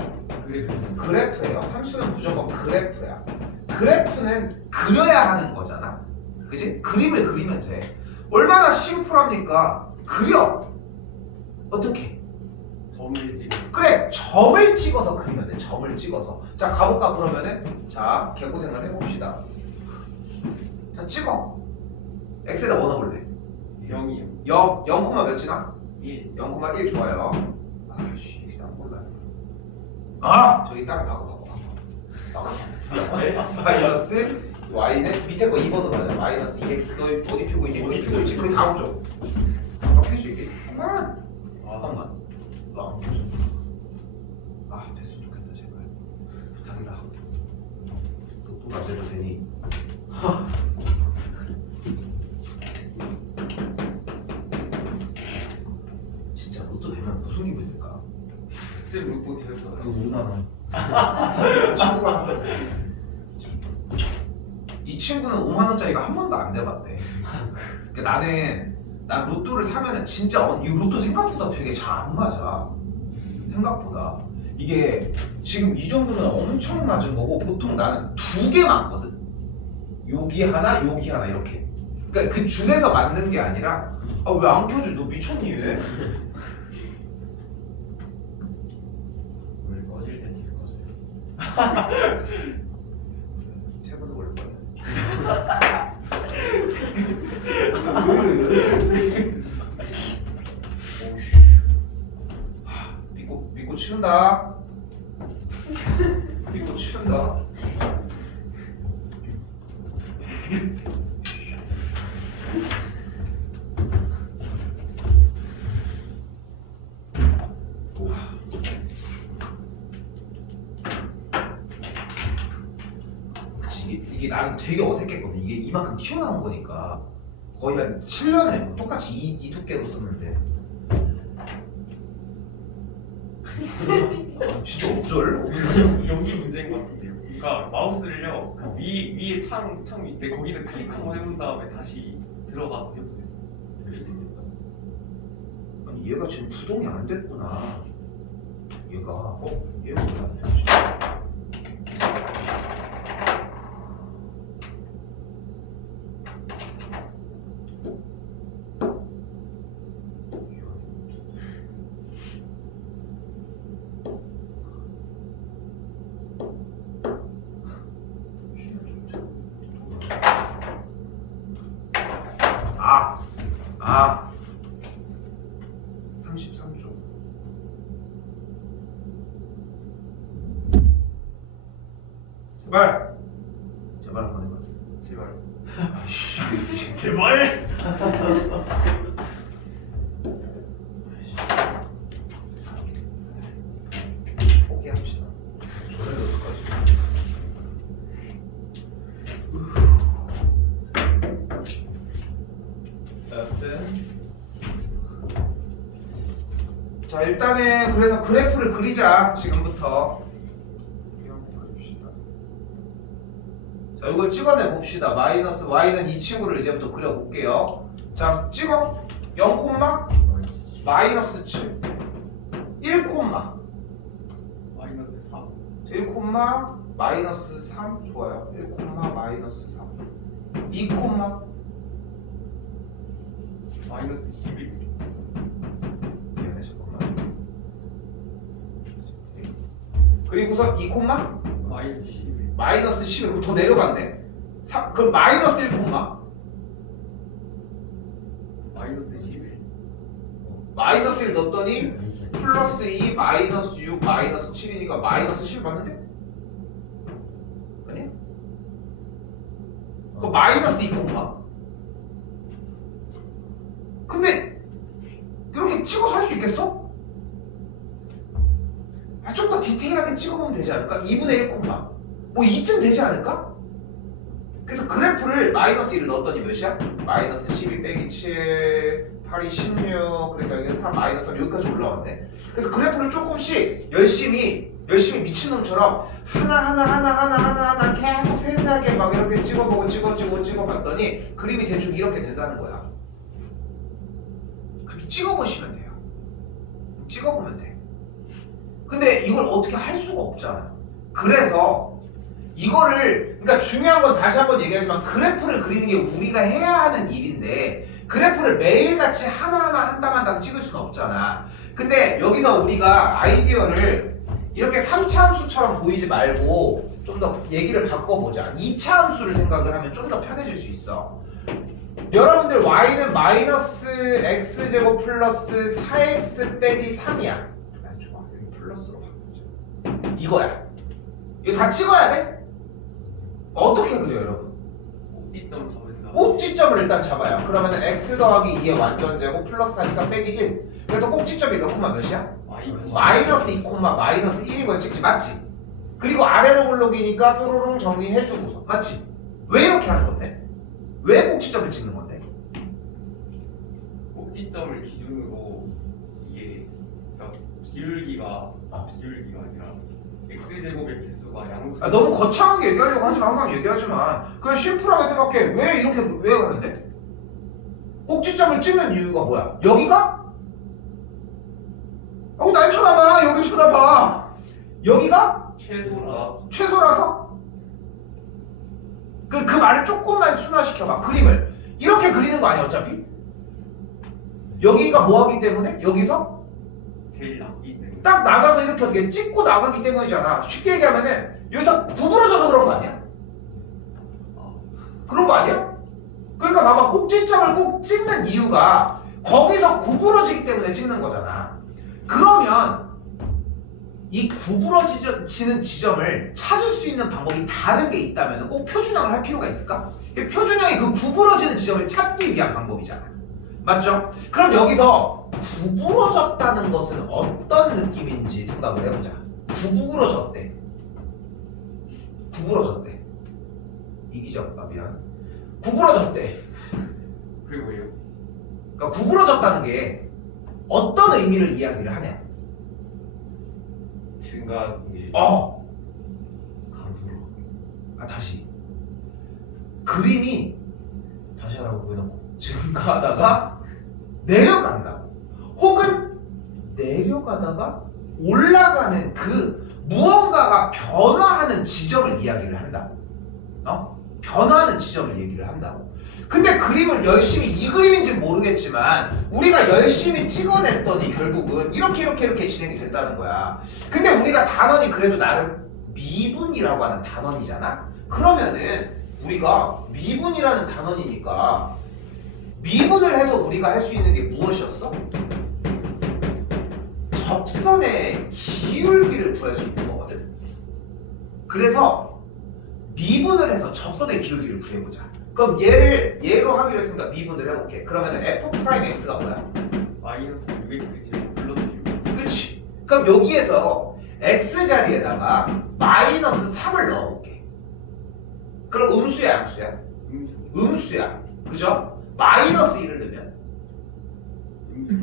그래프예요. 함수는 무조건 그래프야. 그래프는 그려야 하는 거잖아. 그지? 그림을 그리면 돼. 얼마나 심플합니까? 그려. 어떻게? 점을 찍어. 그래. 점을 찍어서 그리면 돼. 점을 찍어서. 자 가볼까 그러면은 자 개고생을 해봅시다. 자 찍어. x에다 뭐 넣어볼래? 0이요. 0, 몇이나? 1. 0,1 좋아요. 아씨, 난 몰라요. 아! 저기 따로 바꿔. 마이너스 y는 밑에 거 2번으로 가자. 마이너스 2x 너 어디 피고 있니? 어디 피고 있지? 그 다음 쪽. 깜빡해지 이게. 잠깐만. 너안 켜져. 됐으면 좋겠다 제발. 부탁이다. 또 낮에도 되니. 진짜 로또 되면 무슨 기분일까? 쌤 로또 되셨잖아요. 이거 5만 원. 친구가 사줘. 이 친구는 5만 원짜리가 한 번도 안 돼봤대. 그러니까 난 로또를 사면은 진짜 이 로또 생각보다 되게 잘 안 맞아. 생각보다 이게 지금 이 정도면 엄청 맞은 거고 보통 나는 2개 맞거든. 여기 하나 이렇게. 그러니까 그 중에서 맞는 게 아니라 아 왜 안 켜져? 너 미쳤니 왜? 원래 꺼질 땐 제일 꺼져요. 퇴근도 올 거야. 왜 이래? 오씨. 믿고 치운다. 믿고 치운다. 이게 나는 되게 어색했거든. 이게 이만큼 튀어나온 거니까 거의 한 7년을 똑같이 이 두께로 썼는데 진짜 어쩔? 여기 문제인 것 같은데요. 그러니까 마우스를요 위에 창 밑에 거기다 클릭 한번 해본 다음에 다시 들어가서 해보세요. 이렇게 됩니다. 아니 얘가 지금 구동이 안 됐구나. 얘가 얘가 왜 안 되지? 아 33조. 제발 한번 해봐. 제발. 아이씨. 제발. 포기합시다. 저는 어떡하지? 자 일단은 그래서 그래프를 그리자. 지금부터 그려봅시다. 자 이걸 찍어내 봅시다. 마이너스 y는 이 친구를 이제부터 그려볼게요. 자 찍어. 0, 마이너스 7 1, 마이너스 3. 1, 마이너스 3 좋아요. 1, 마이너스 3 2, 마이너스 12. 미안해 잠깐만. 그리고서 2, 마이너스 11. 마이너스 11. 그럼 더 내려갔네. 그럼 마이너스 1, 마이너스 11. 마이너스 1 넣었더니 플러스 2, 마이너스 6, 마이너스 7이니까 마이너스 10 맞는데? 아니야? 그 마이너스 2, 근데 이렇게 찍어서 할 수 있겠어? 좀 더 디테일하게 찍어보면 되지 않을까? 2분의 1, 뭐 이쯤 되지 않을까? 그래서 그래프를 마이너스 1을 넣었더니 몇이야? 마이너스 12 빼기 7 8이 16 그러니까 이게 3 마이너스 3 여기까지 올라왔네. 그래서 그래프를 조금씩 열심히 미친놈처럼 하나 계속 세세하게 막 이렇게 찍어보고 찍어봤더니 그림이 대충 이렇게 된다는 거야. 그렇게 찍어보시면 돼요. 찍어보면 돼. 근데 이걸 어떻게 할 수가 없잖아. 그래서 이거를 그러니까 중요한 건 다시 한번 얘기하지만 그래프를 그리는 게 우리가 해야 하는 일인데 그래프를 매일같이 하나하나 한 땀 한 땀 찍을 수는 없잖아. 근데 여기서 우리가 아이디어를 이렇게 3차 함수처럼 보이지 말고 좀 더 얘기를 바꿔보자. 2차 함수를 생각을 하면 좀 더 편해질 수 있어. 여러분들 y는 마이너스 x제곱 플러스 4x 빼기 3이야. 아 좋아. 여기 플러스로 바꾸자. 이거야. 이거 다 찍어야 돼? 어떻게 그려 여러분? 꼭지점 잡을까? 꼭지점을 일단 잡아요. 그러면은 x 더하기 2의 완전제곱 플러스 하니까 빼기 1. 그래서 꼭지점이 몇 콤마 몇이야? 마이너스 2 콤마 마이너스 1인 걸 찍지 맞지? 그리고 아래로 블록이니까 뾰로롱 정리해주고서 맞지? 왜 이렇게 하는 건데? 왜 꼭지점을 찍는 건데? 꼭지점을 기준으로 이게 그러니까 기울기가 아니라 x 제곱의 개수가 양수. 아, 너무 거창하게 얘기하려고 하지 마. 항상 얘기하지만 그냥 심플하게 생각해. 왜 이렇게 왜 하는데? 꼭지점을 찍는 이유가 뭐야? 여기가? 날 쳐다봐. 여기 쳐다봐. 여기가 최소라서? 그 말을 조금만 순화시켜봐. 그림을 이렇게 그리는 거 아니야 어차피? 여기가 뭐 하기 때문에? 여기서? 제일 낮기 때문에. 딱 낮아서 이렇게 어떻게 찍고 나가기 때문이잖아. 쉽게 얘기하면은 여기서 구부러져서 그런 거 아니야? 그런 거 아니야? 그러니까 봐봐, 꼭지점을 꼭 찍는 이유가 거기서 구부러지기 때문에 찍는 거잖아. 그러면 이 구부러지는 지점을 찾을 수 있는 방법이 다른 게 있다면 꼭 표준형을 할 필요가 있을까? 표준형이 그 구부러지는 지점을 찾기 위한 방법이잖아. 맞죠? 그럼 여기서 구부러졌다는 것은 어떤 느낌인지 생각을 해보자. 구부러졌대. 이기적. 미안. 구부러졌대. 그게 뭐예요? 그러니까 구부러졌다는 게 어떤 의미를 이야기를 하냐? 증가하기 감소로. 다시. 그림이 다시 하라고 해놓고 증가하다가 내려간다고. 혹은 내려가다가 올라가는 그 무언가가 변화하는 지점을 이야기를 한다고. 변화하는 지점을 얘기를 한다고. 근데 그림을 열심히, 이 그림인지 모르겠지만 우리가 열심히 찍어냈더니 결국은 이렇게 진행이 됐다는 거야. 근데 우리가 단원이 그래도 나름 미분이라고 하는 단원이잖아. 그러면은 우리가 미분이라는 단원이니까 미분을 해서 우리가 할 수 있는 게 무엇이었어? 접선의 기울기를 구할 수 있는 거거든. 그래서 미분을 해서 접선의 기울기를 구해보자. 그럼 얘로 하기로 했으니까 미분을 해볼게. 그러면 f'x가 뭐야? 마이너스 6x 제곱 플러스 6. 그치? 그럼 여기에서 x 자리에다가 마이너스 3을 넣어볼게. 그럼 음수야 양수야? 음수야. 그죠? 마이너스 1을 넣으면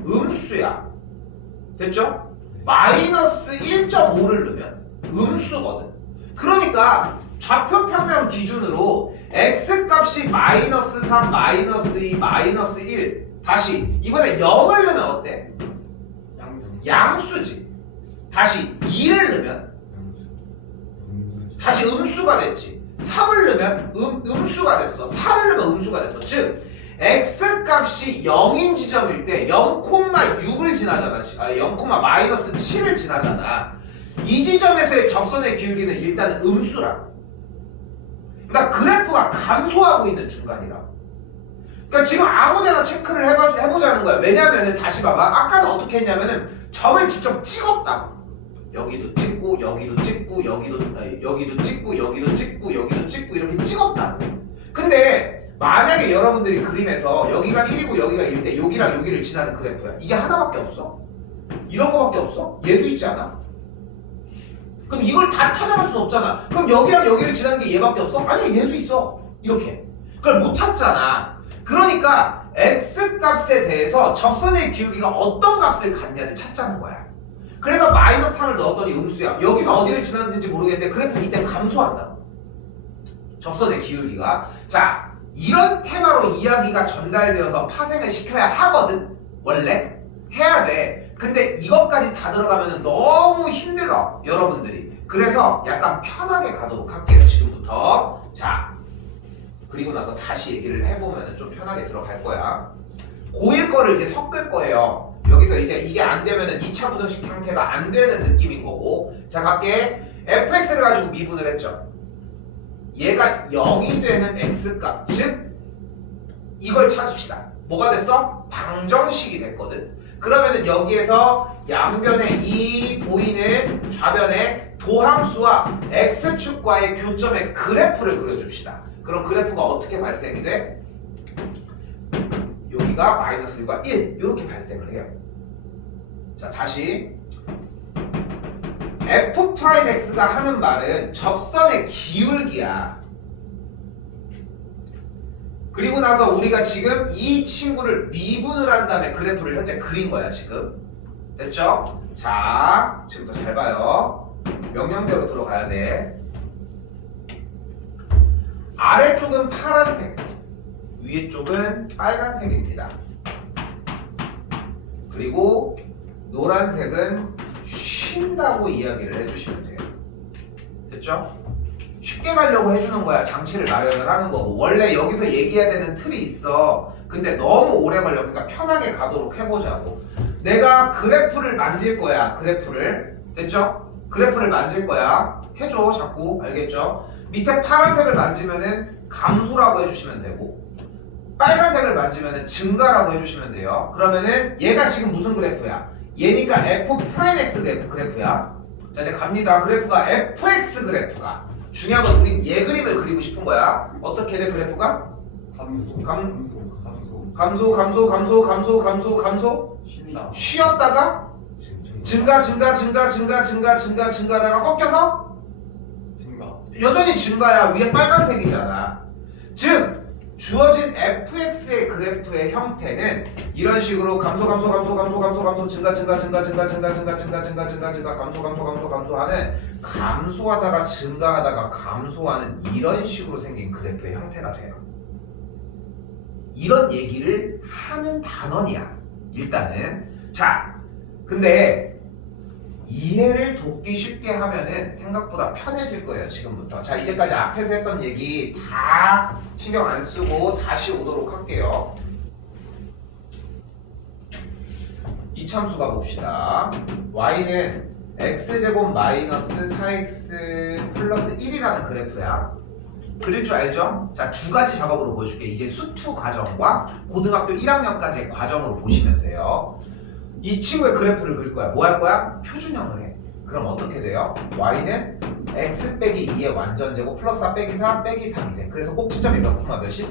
음수야. 됐죠? 마이너스 1.5를 넣으면 음수거든. 그러니까 좌표 평면 기준으로 x 값이 마이너스 3, 마이너스 2, 마이너스 1. 다시 이번에 0을 넣으면 어때? 양수지. 다시 2를 넣으면 다시 음수가 됐지. 3을 넣으면 음수가 됐어. 4를 넣으면 음수가 됐어. 즉 x 값이 0인 지점일 때 0,6을 지나잖아. 0, 마이너스 7을 지나잖아. 이 지점에서의 접선의 기울기는 일단은 음수라고. 그러니까 그래프가 감소하고 있는 중간이라고. 그러니까 지금 아무데나 체크를 해보자는 거야. 왜냐면은 다시 봐봐. 아까는 어떻게 했냐면은 점을 직접 찍었다고. 여기도 찍고 여기도 찍고 여기도 찍고 여기도 찍고 여기도 찍고 이렇게 찍었다고. 근데 만약에 여러분들이 그림에서 여기가 1이고 여기가 1일 때 여기랑 여기를 지나는 그래프야. 이게 하나밖에 없어? 이런 거밖에 없어? 얘도 있지 않아? 그럼 이걸 다 찾아갈 수는 없잖아. 그럼 여기랑 여기를 지나는 게 얘밖에 없어? 아니 얘도 있어. 이렇게. 그걸 못 찾잖아. 그러니까 x 값에 대해서 접선의 기울기가 어떤 값을 갖냐를 찾자는 거야. 그래서 마이너스 3을 넣었더니 음수야. 여기서 어디를 지났는지 모르겠는데 그래프는 이때 감소한다. 접선의 기울기가. 자, 이런 테마로 이야기가 전달되어서 파생을 시켜야 하거든. 원래 해야 돼. 근데 이것까지 다 들어가면 너무 힘들어 여러분들이. 그래서 약간 편하게 가도록 할게요 지금부터. 자, 그리고 나서 다시 얘기를 해보면 좀 편하게 들어갈 거야. 고1 거를 이제 섞을 거예요. 여기서 이제 이게 안 되면은 2차 부등식 형태가 안 되는 느낌인 거고. 자, 갈게. fx를 가지고 미분을 했죠. 얘가 0이 되는 x값, 즉 이걸 찾읍시다. 뭐가 됐어? 방정식이 됐거든. 그러면은 여기에서 양변에 이 보이는 좌변의 도함수와 x축과의 교점의 그래프를 그려줍시다. 그럼 그래프가 어떻게 발생이 돼? 여기가 마이너스 1과 1 이렇게 발생을 해요. 자, 다시 f'x가 하는 말은 접선의 기울기야. 그리고 나서 우리가 지금 이 친구를 미분을 한 다음에 그래프를 현재 그린 거야 지금. 됐죠? 자, 지금부터 잘 봐요. 명령대로 들어가야 돼. 아래쪽은 파란색, 위에 쪽은 빨간색입니다. 그리고 노란색은 쉰다고 이야기를 해주시면 돼요. 됐죠? 쉽게 가려고 해주는 거야. 장치를 마련을 하는 거고. 원래 여기서 얘기해야 되는 틀이 있어. 근데 너무 오래 걸려. 그러니까 편하게 가도록 해보자고. 내가 그래프를 만질 거야. 그래프를. 됐죠? 그래프를 만질 거야. 해줘. 자꾸. 알겠죠? 밑에 파란색을 만지면은 감소라고 해주시면 되고, 빨간색을 만지면은 증가라고 해주시면 돼요. 그러면은 얘가 지금 무슨 그래프야? 얘니까 F'X 그래프야. 자, 이제 갑니다. 그래프가 fx 그래프가. 중요한 건 우린 얘 그림을 그리고 싶은 거야. 어떻게 돼 그래프가? 감소. 쉰다. 쉬었다가 증가다가 꺾여서 증가. 여전히 증가야. 위에 빨간색이잖아. 즉 주어진 fx의 그래프의 형태는 이런 식으로 감소 증가 감소하는, 감소하다가 증가하다가 감소하는 이런 식으로 생긴 그래프의 형태가 돼요. 이런 얘기를 하는 단원이야 일단은. 자, 근데 이해를 돕기 쉽게 하면은 생각보다 편해질 거예요 지금부터. 자, 이제까지 앞에서 했던 얘기 다 신경 안 쓰고 다시 오도록 할게요. 이참수 가봅시다. y는 x제곱 마이너스 4x 플러스 1이라는 그래프야. 그릴 줄 알죠? 자, 두 가지 작업으로 보여줄게. 이제 수투 과정과 고등학교 1학년까지의 과정으로 보시면 돼요. 이 친구의 그래프를 그릴 거야. 뭐 할 거야? 표준형을 해. 그럼 어떻게 돼요? y는 x 빼기 2의 완전제곱 플러스 4 빼기 4 빼기 3이 돼. 그래서 꼭지점이 몇 콤마 몇이?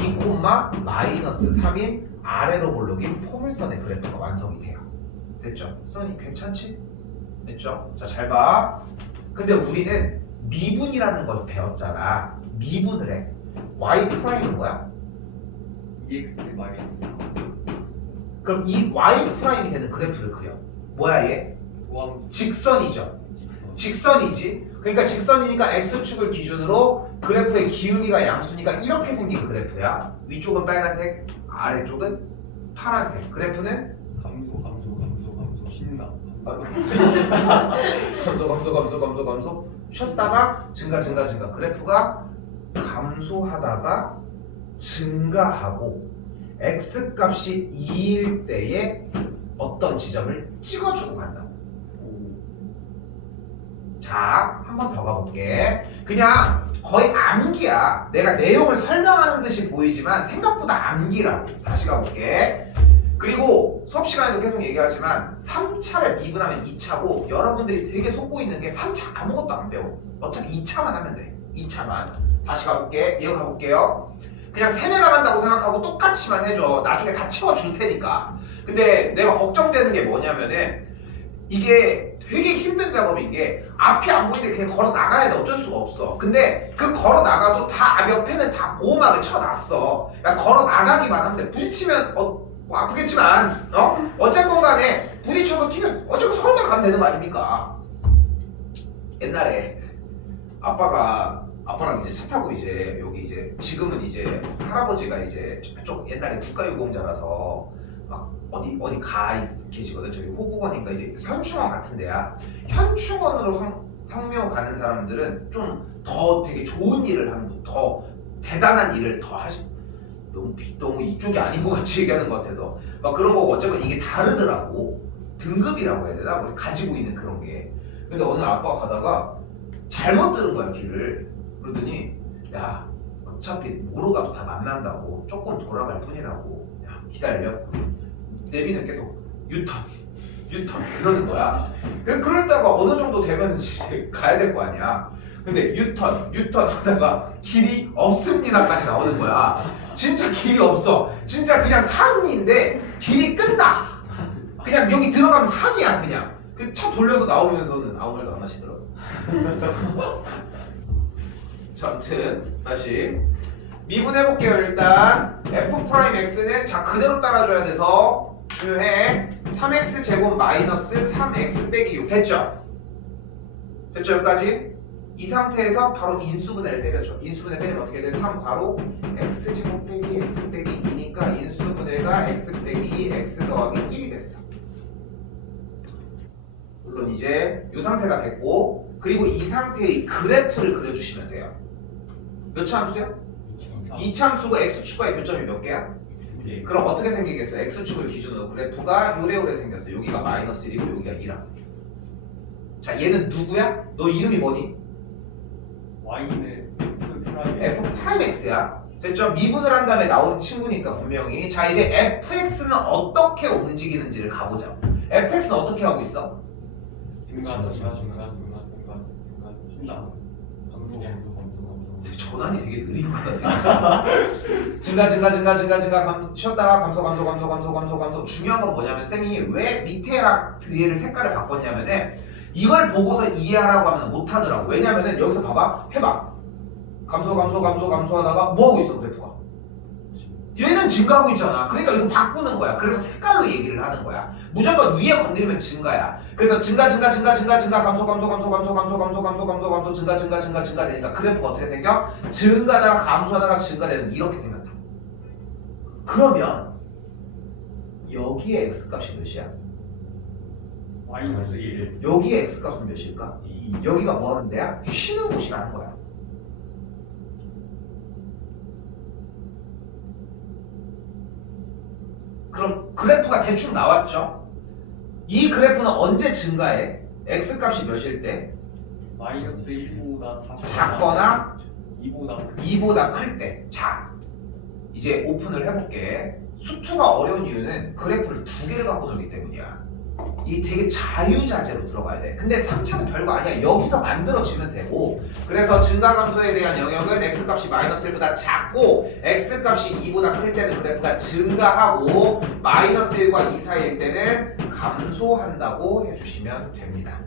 2 콤마 마이너스 3인 아래로 볼록인 포물선의 그래프가 완성이 돼요. 됐죠? 선이 괜찮지? 됐죠? 자, 잘 봐. 근데 우리는 미분이라는 걸 배웠잖아. 미분을 해. y 프라임은 뭐야? EX 마이너스. 그럼 이 y 프라임이 되는 그래프를 그려. 뭐야 얘? 직선이죠. 직선이지. 그러니까 직선이니까 x축을 기준으로 그래프의 기울기가 양수니까 이렇게 생긴 그래프야. 위쪽은 빨간색, 아래쪽은 파란색. 그래프는 감소 쉰다. 감소 쉬었다가 증가. 그래프가 감소하다가 증가하고 x값이 2일 때에 어떤 지점을 찍어주고 간다고. 자, 한 번 더 가볼게. 그냥 거의 암기야. 내가 내용을 설명하는 듯이 보이지만 생각보다 암기라고. 다시 가볼게. 그리고 수업 시간에도 계속 얘기하지만 3차를 미분하면 2차고, 여러분들이 되게 속고 있는 게 3차 아무것도 안 배워. 어차피 2차만 하면 돼. 2차만. 다시 가볼게. 이어 가볼게요. 그냥 세뇌 나간다고 생각하고 똑같이만 해줘. 나중에 다 채워줄 테니까. 근데 내가 걱정되는 게 뭐냐면은, 이게 되게 힘든 작업인 게 앞이 안 보이는데 그냥 걸어 나가야 돼. 어쩔 수가 없어. 근데 그 걸어 나가도 다 옆에는 다 보호막을 쳐놨어. 그러니까 걸어 나가기만 하면 돼. 부딪히면 뭐 아프겠지만 어쨌건 간에 부딪혀서 튀면 어쨌건 서울만 가면 되는 거 아닙니까? 옛날에 아빠랑 이제 차 타고 이제 여기 이제 지금은 이제 할아버지가 이제 저쪽 옛날에 국가유공자라서 막 어디 가 계시거든. 저기 호국원인가 이제 현충원 같은 데야. 현충원으로 성묘 가는 사람들은 좀 더 되게 좋은 일을 하는, 더 대단한 일을 더 하시. 너무 이쪽이 아닌 것 같이 얘기하는 것 같아서 막 그런 거고. 어쨌든 이게 다르더라고. 등급이라고 해야 되나? 뭐 가지고 있는 그런 게. 근데 어느 아빠가 가다가 잘못 들은 거야 길을. 그러더니 야, 어차피 뭐로 가도 다 만난다고, 조금 돌아갈 뿐이라고, 야 기다려. 내비는 계속 유턴 이러는 거야. 그러다가 어느 정도 되면 이제 가야 될 거 아니야. 근데 유턴 하다가 길이 없습니다까지 나오는 거야. 진짜 길이 없어. 진짜 그냥 산인데 길이 끝나. 그냥 여기 들어가면 산이야. 그냥 그 차 돌려서 나오면서는 아무 말도 안 하시더라고. 자, 아무튼 다시 미분해볼게요. 일단 f'x는 자 그대로 따라줘야 돼서 중요해. 3x 제곱 마이너스 3x 빼기 6 됐죠? 됐죠 여기까지? 이 상태에서 바로 인수분해를 때려줘. 인수분해 때리면 어떻게 돼? 3 괄호 x 제곱 빼기 x 빼기 2니까 인수분해가 x 빼기 2 x 더하기 1이 됐어. 물론 이제 이 상태가 됐고, 그리고 이 상태의 그래프를 그려주시면 돼요. 몇 참수야? 이참수고 x축과의 교점이 몇 개야? 예. 그럼 어떻게 생기겠어? x축을 기준으로 그래프가 요래요래 생겼어. 여기가 마이너스 1이고 여기가 2라고. 자, 얘는 누구야? 너 이름이 뭐니? y는 f 프라임 f 프라임 x야. 됐죠? 미분을 한 다음에 나온 친구니까 분명히. 자, 이제 fx는 어떻게 움직이는지를 가보자. fx는 어떻게 하고 있어? 증가 신다. 전환이 되게 느리구나 생각. 증가 쉬었다가 감소. 중요한 건 뭐냐면 쌤이 왜 밑에랑 위에를 색깔을 바꿨냐면은 이걸 보고서 이해하라고 하면 못하더라고. 왜냐면은 여기서 봐봐, 해봐. 감소하다가 뭐 하고 있어 그래프가? 얘는 증가하고 있잖아. 그러니까 여기서 바꾸는 거야. 그래서 색깔로 얘기를 하는 거야. 무조건 위에 건드리면 증가야. 그래서 증가 감소 증가 되니까 그래프가 어떻게 생겨? 증가하다가 감소하다가 증가되는 이렇게 생겼다. 그러면 여기에 x값이 몇이야? 마이너스 1 여기에 x값은 몇일까? 여기가 뭐 하는 데야? 쉬는 곳이라는 거야. 그럼 그래프가 대충 나왔죠? 이 그래프는 언제 증가해? x값이 몇일 때? 마이너스 1보다 작거나 2보다 2보다 클 때. 자, 이제 오픈을 해볼게. 수투가 어려운 이유는 그래프를 두 개를 갖고 놀기 때문이야. 이 되게 자유자재로 들어가야 돼. 근데 3차는 별거 아니야. 여기서 만들어지면 되고. 그래서 증가감소에 대한 영역은 x값이 마이너스 1보다 작고 x값이 2보다 클 때는 그래프가 증가하고 마이너스 1과 2 사이일 때는 감소한다고 해주시면 됩니다.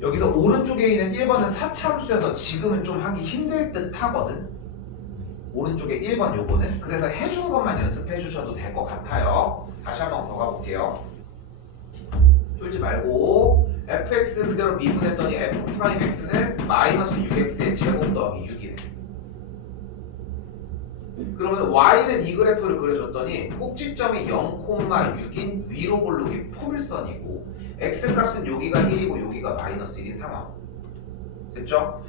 여기서 오른쪽에 있는 1번은 사참수여서 지금은 좀 하기 힘들 듯 하거든. 오른쪽에 1번 요거는. 그래서 해준 것만 연습해 주셔도 될 것 같아요. 다시 한번 더 가볼게요. 쫄지 말고 fx 그대로 미분했더니 f'x는 마이너스 6x의 제곱 더하기 6이래. 그러면 y는 이 그래프를 그려줬더니 꼭지점이 0,6인 위로 볼록이 포물선이고 x값은 여기가 1이고 여기가 마이너스 1인 상황. 됐죠?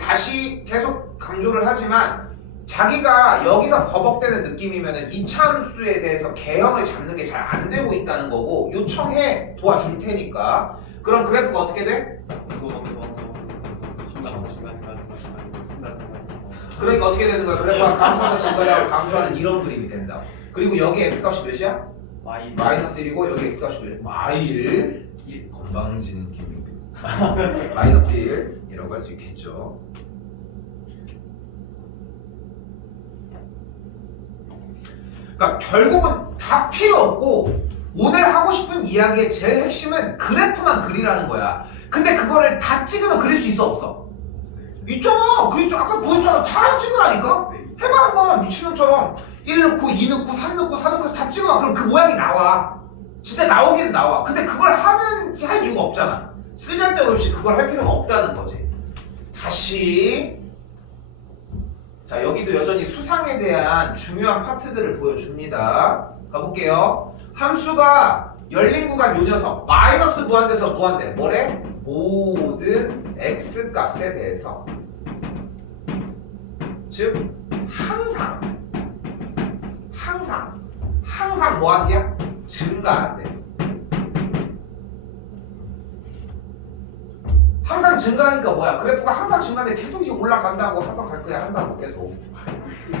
다시 계속 강조를 하지만 자기가 여기서 버벅대는 느낌이면은 이차함수에 대해서 개형을 잡는 게 잘 안 되고 있다는 거고 요청해 도와줄 테니까. 그럼 그래프가 어떻게 돼? 그러니까 어떻게 되는 거야? 그래프가 감소하는 증가하고 감소하는 이런 그림이 된다. 그리고 여기 x값이 몇이야? 마이너스 1이고 여기 x값이 몇이야? 마일 1. 건방지는 김민규. 마이너스 1이라고 할 수 있겠죠. 그러니까 결국은 다 필요 없고 오늘 하고 싶은 이야기의 제일 핵심은 그래프만 그리라는 거야. 근데 그거를 다 찍으면 그릴 수 있어 없어? 있잖아. 그릴 수 아까 보여줬잖아. 다 찍으라니까. 해봐 한번 미친놈처럼 1 넣고 2 넣고 3 넣고 4 넣고 해서 다 찍어봐. 그럼 그 모양이 나와. 진짜 나오긴 나와. 근데 그걸 할 이유가 없잖아. 쓸데없이 그걸 할 필요가 없다는 거지. 다시 자 여기도 여전히 수상에 대한 중요한 파트들을 보여줍니다. 가볼게요. 함수가 열린 구간 요 녀석 마이너스 무한대에서 무한대 뭐래? 모든 x값에 대해서 즉 항상 뭐한대야? 증가한대. 항상 증가하니까 뭐야? 그래프가 항상 증가하는데 계속 이제 올라간다고 화성 갈 거야 한다고 계속.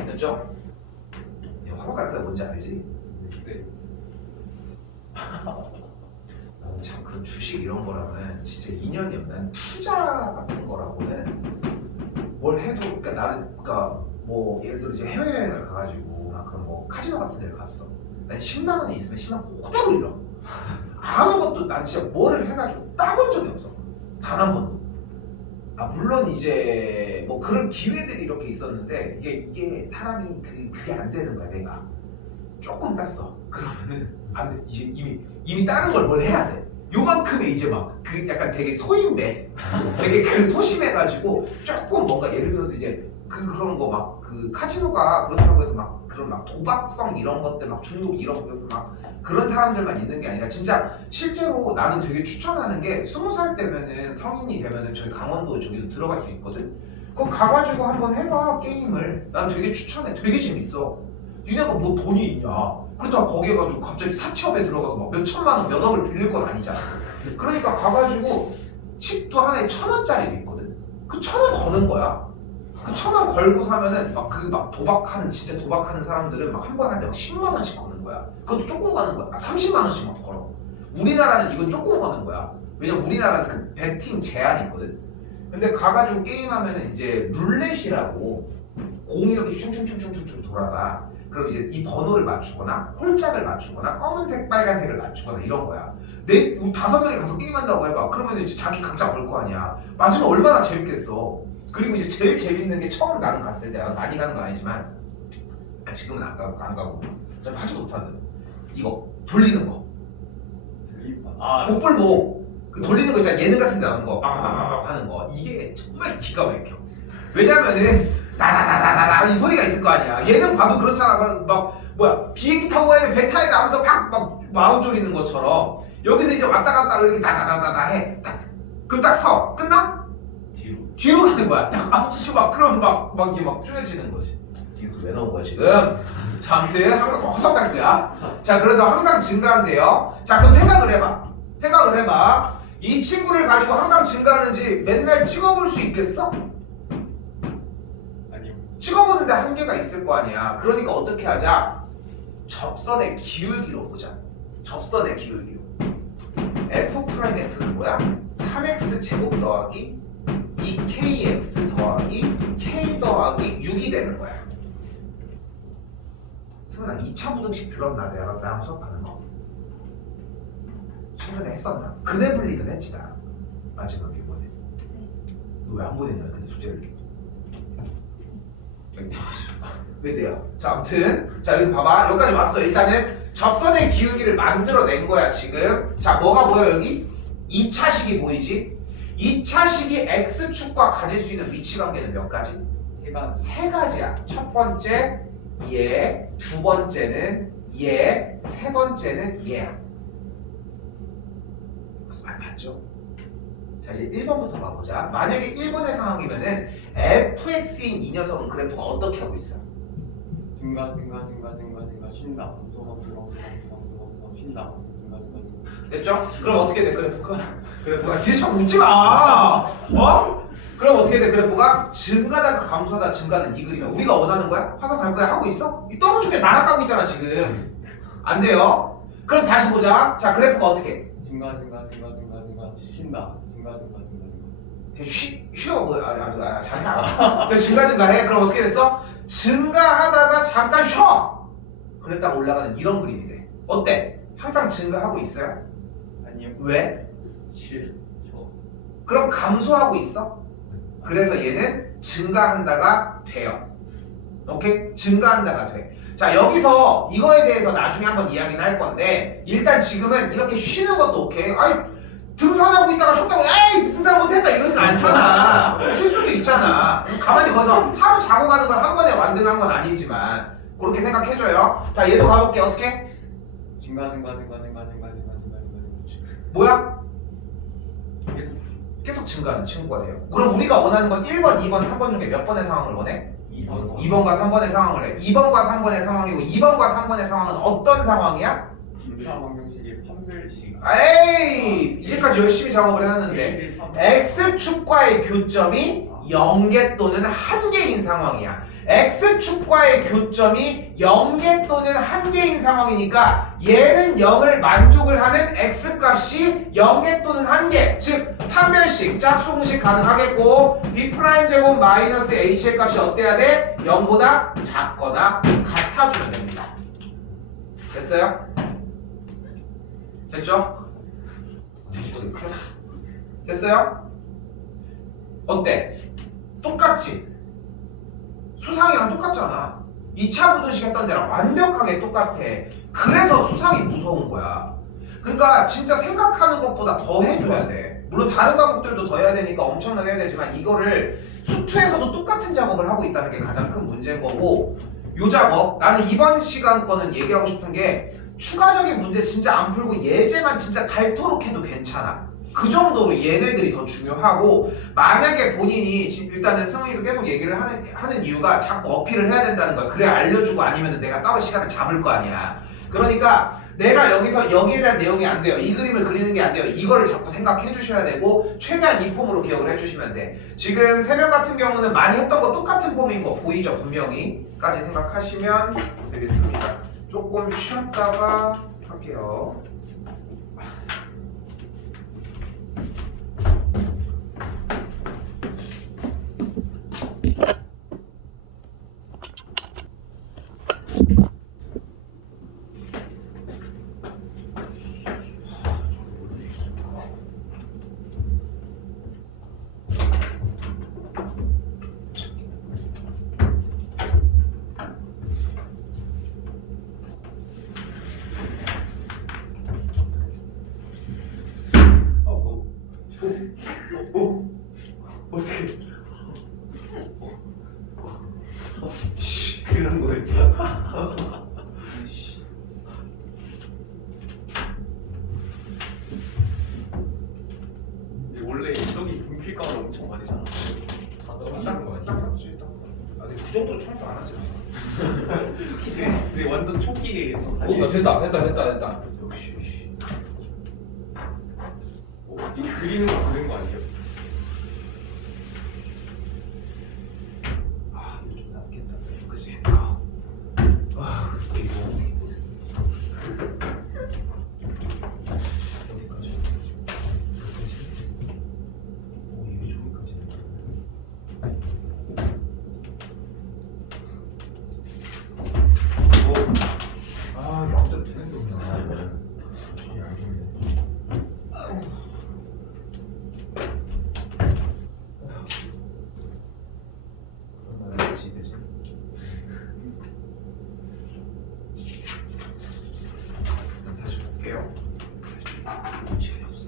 됐죠? 화성 갈 거야 뭔지 알지? 네. 참 그 주식 이런 거랑은 진짜 인연이 없는 난 투자 같은 거라고는 뭘 해도 그러니까 나는 그러니까 뭐 예를 들어 이제 해외여행을 가가지고 막 그런 뭐 카지노 같은 데를 갔어. 난 10만 원이 있으면 10만 원 그대로 잃어. 아무것도 난 진짜 뭐를 해가지고 따본 적이 없어. 단 한 번도. 물론 이제 뭐 그런 기회들이 이렇게 있었는데 이게 사람이 그게 안 되는 거야. 내가 조금 땄어. 그러면은 안 돼. 이제 이미 다른 걸 뭘 해야 돼. 요만큼의 이제 막 그 약간 되게 소인배, 되게 그 소심해가지고 조금 뭔가 예를 들어서 이제 그런 거 막 그 카지노가 그렇다고 해서 막 그런 막 도박성 이런 것들 막 중독 이런 거 막 그런 사람들만 있는 게 아니라 진짜 실제로 나는 되게 추천하는 게 20살 때면은 성인이 되면은 저희 강원도 저기도 들어갈 수 있거든. 그거 가가지고 한번 해봐 게임을. 난 되게 추천해. 되게 재밌어. 니네가 뭐 돈이 있냐? 그렇다고 거기에 가지고 갑자기 사채업에 들어가서 막 몇 천만 원, 몇 억을 빌릴 건 아니잖아. 그러니까 가가지고 칩도 하나에 1,000원짜리도 있거든. 그 1,000원 거는 거야. 그 1,000원 걸고 사면은 막 도박하는 진짜 도박하는 사람들은 막 한 번 할 때 막 10만 원씩 거는 거야. 그것도 조금 거는 거야. 30만 원씩 막 걸어. 우리나라는 이건 조금 거는 거야. 왜냐면 우리나라는 그 베팅 제한이 있거든. 근데 가가지고 게임하면은 이제 룰렛이라고 공이 이렇게 슝슝슝슝슝 돌아가. 그럼 이제 이 번호를 맞추거나 홀짝을 맞추거나 검은색 빨간색을 맞추거나 이런 거야. 우리 5명이 가서 게임한다고 해봐. 그러면 이제 자기 각자 걸 거 아니야. 맞으면 얼마나 재밌겠어. 그리고 이제 제일 재밌는 게 처음 나는 갔을 때, 많이 가는 건 아니지만 지금은 안 가고 좀 하지도 못하는 이거 돌리는 거. 복불복 그 돌리는 거 있잖아. 예능 같은 데 나오는 거 빵빵빵빵 하는 거. 이게 정말 기가 막혀. 왜냐면은 나나나나나 이 소리가 있을 거 아니야. 예능 봐도 그렇잖아. 막 뭐야 비행기 타고 가야 돼, 배 타야 돼 하면서 막 마음 졸이는 것처럼 여기서 이제 왔다 갔다 이렇게 나나나나나 해. 그럼 딱 서. 끝나? 뒤로 가는 거야. 딱 아저씨 막 그럼 이게 막 쪼여지는 거지. 이게 또 왜 나온 거야 지금? 자, 아무튼 항상 화성 갈 거야. 자, 그래서 항상 증가한대요. 자, 그럼 생각을 해봐. 이 친구를 가지고 항상 증가하는지 맨날 찍어볼 수 있겠어? 아니요. 찍어보는데 한계가 있을 거 아니야. 그러니까 어떻게 하자? 접선의 기울기로 보자. 접선의 기울기로. f'(x는 뭐야? 3x 제곱 더하기 2kx 더하기 k 더하기 6이 되는 거야. 승은아 2차 부등식 들었나? 내가 나랑 수업하는 거? 최근에 했었나? 근해 분리는 했지 나랑. 마지막 이번에. 너 왜 안 보냈냐 근데 숙제를. 왜 돼요? 자, 아무튼 자 여기서 봐봐. 여기까지 왔어. 일단은 접선의 기울기를 만들어낸 거야 지금. 자, 뭐가 보여 여기? 2차식이 보이지? 2차식이 x축과 가질 수 있는 위치관계는 몇 가지? 세 가지야. 첫 번째 얘, 두 번째는 얘, 세 번째는 얘야. 그래서 많이 봤죠? 자, 이제 1번부터 가보자. 만약에 1번의 상황이면은 fx인 이 녀석은 그래프가 어떻게 하고 있어? 증가 쉰다. 쉰다. 됐죠? 그럼 어떻게 돼 그래프가 뒤처럼 웃지 마. 그럼 어떻게 돼 그래프가? 증가다 감소하다 증가는 이 그림이야. 우리가 원하는 거야? 화성 갈 거야? 하고 있어? 이 떠는 중에 날아가고 있잖아 지금. 안 돼요. 그럼 다시 보자. 자, 그래프가 어떻게? 증가 쉰다. 쉬어 뭐야? 잠깐. 증가해. 그럼 어떻게 됐어? 증가하다가 잠깐 쉬어. 그랬다가 올라가는 이런 그림이 돼. 어때? 항상 증가하고 있어요? 아니요. 왜? 싫어. 그럼 감소하고 있어? 그래서 얘는 증가한다가 돼요. 오케이? 증가한다가 돼. 자, 여기서 이거에 대해서 나중에 한번 이야기는 할 건데 일단 지금은 이렇게 쉬는 것도 오케이. 아니 등산하고 있다가 쉬었다고 에이 등산 못했다 이러진 않잖아. 좀 쉴 수도 있잖아. 가만히 거기서 하루 자고 가는 건 한 번에 완등한 건 아니지만 그렇게 생각해줘요. 자, 얘도 가볼게. 어떻게? 증가. 뭐야? 계속 증가하는 친구가 돼요. 그럼 우리가 원하는 건 1번, 2번, 3번 중에 몇 번의 상황을 원해? 2번과 3번의 상황을 해. 2번과 3번의 상황이고 2번과 3번의 상황은 어떤 상황이야? 임수학 방정식의 판별식. 에이! 이제까지 열심히 작업을 해놨는데 X축과의 교점이 0개 또는 1개인 상황이야. X축과의 교점이 0개 또는 1개인 상황이니까 얘는 0을 만족을 하는 X값이 0개 또는 1개, 즉 판별식, 짝수공식 가능하겠고 B'제곱 마이너스 H의 값이 어때야 돼? 0보다 작거나 같아주면 됩니다. 됐어요? 됐죠? 됐어요? 어때? 똑같지? 수상이랑 똑같잖아. 2차 부등식 했던 데랑 완벽하게 똑같아. 그래서 수상이 무서운 거야. 그러니까 진짜 생각하는 것보다 더 해줘야 돼. 물론 다른 과목들도 더 해야 되니까 엄청나게 해야 되지만 이거를 수투에서도 똑같은 작업을 하고 있다는 게 가장 큰 문제인 거고, 요 작업 나는 이번 시간 거는 얘기하고 싶은 게 추가적인 문제 진짜 안 풀고 예제만 진짜 닳도록 해도 괜찮아. 그 정도로 얘네들이 더 중요하고, 만약에 본인이 일단은 승훈이도 계속 얘기를 하는 이유가 자꾸 어필을 해야 된다는 거야. 그래 알려주고 아니면 내가 따로 시간을 잡을 거 아니야. 그러니까 내가 여기서 여기에 대한 내용이 안 돼요. 이 그림을 그리는 게 안 돼요. 이거를 자꾸 생각해 주셔야 되고 최대한 이 폼으로 기억을 해주시면 돼. 지금 3명 같은 경우는 많이 했던 거 똑같은 폼인 거 보이죠? 분명히 까지 생각하시면 되겠습니다. 조금 쉬었다가 할게요. 어떻게? 이런 거 있어. 원래 저기 분필가루 엄청 많이 잖아. 다 떨어지는 거 딱 아니야? 맞지, 딱. 아, 근데 그 정도로 청소 안 하지. 근데 완전 초기에서 오, 야 됐다. 역시. 이 그리는 거 그런 거 아니에요? 아, 이거 좀 낫겠다. 그지? 아, 이게 너무 힘들어. 여기까지. 오, 이게 저기까지. 아, 마음대로 되는 거구나. 전혀 알겠네. 그러면 그지? 일단 다시 볼게요. 시간이 없어.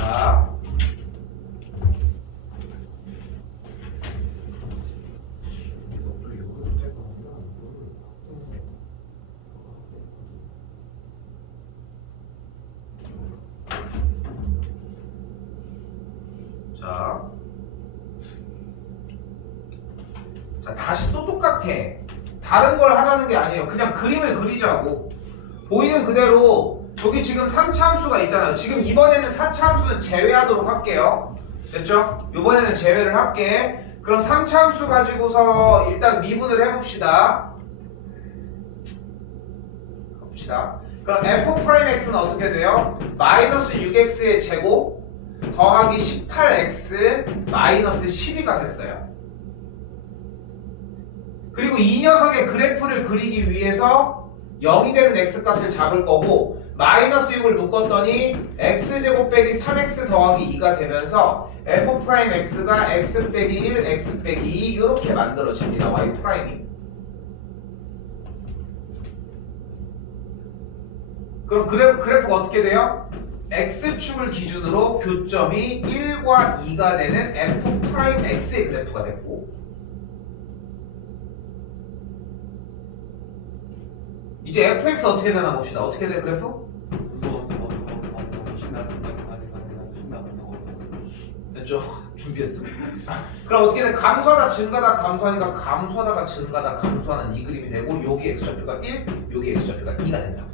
자. 자, 다시 또 똑같아. 다른 걸 하자는 게 아니에요. 그냥 그림을 그리자고. 보이는 그대로 여기 지금 3차함수가 있잖아요. 지금 이번에는 4차함수는 제외하도록 할게요. 됐죠? 이번에는 제외를 할게. 그럼 3차함수 가지고서 일단 미분을 해봅시다. 그럼 f'(x는) 어떻게 돼요? 마이너스 6x의 제곱 더하기 18x 마이너스 12가 됐어요. 그리고 이 녀석의 그래프를 그리기 위해서 0이 되는 x값을 잡을 거고, 마이너스 6을 묶었더니 x제곱 빼기 3x 더하기 2가 되면서 f'x가 x 빼기 1, x 빼기 2 이렇게 만들어집니다. y'이. 그럼 그래프가 어떻게 돼요? x축을 기준으로 교점이 1과 2가 되는 f'x의 그래프가 됐고, 이제 fx 어떻게 되나 봅시다. 어떻게 돼 그래프? 됐죠? 준비했어. 그럼 어떻게 돼? 감소하다 증가다 감소하니까 감소하다가 증가다 감소하는 이 그림이 되고, 여기 x좌표가 1, 여기 x좌표가 2가 된다.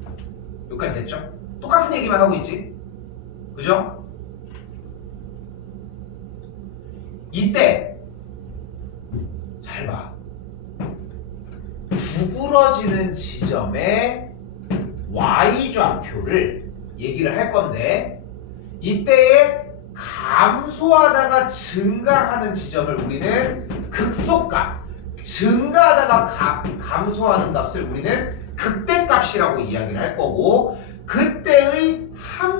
여기까지 됐죠? 똑같은 얘기만 하고 있지? 그죠? 이때 잘 봐. 구부러지는 지점의 y좌표를 얘기를 할 건데, 이때에 감소하다가 증가하는 지점을 우리는 극소값, 증가하다가 감소하는 값을 우리는 극대값이라고 이야기를 할 거고, 그때의 함수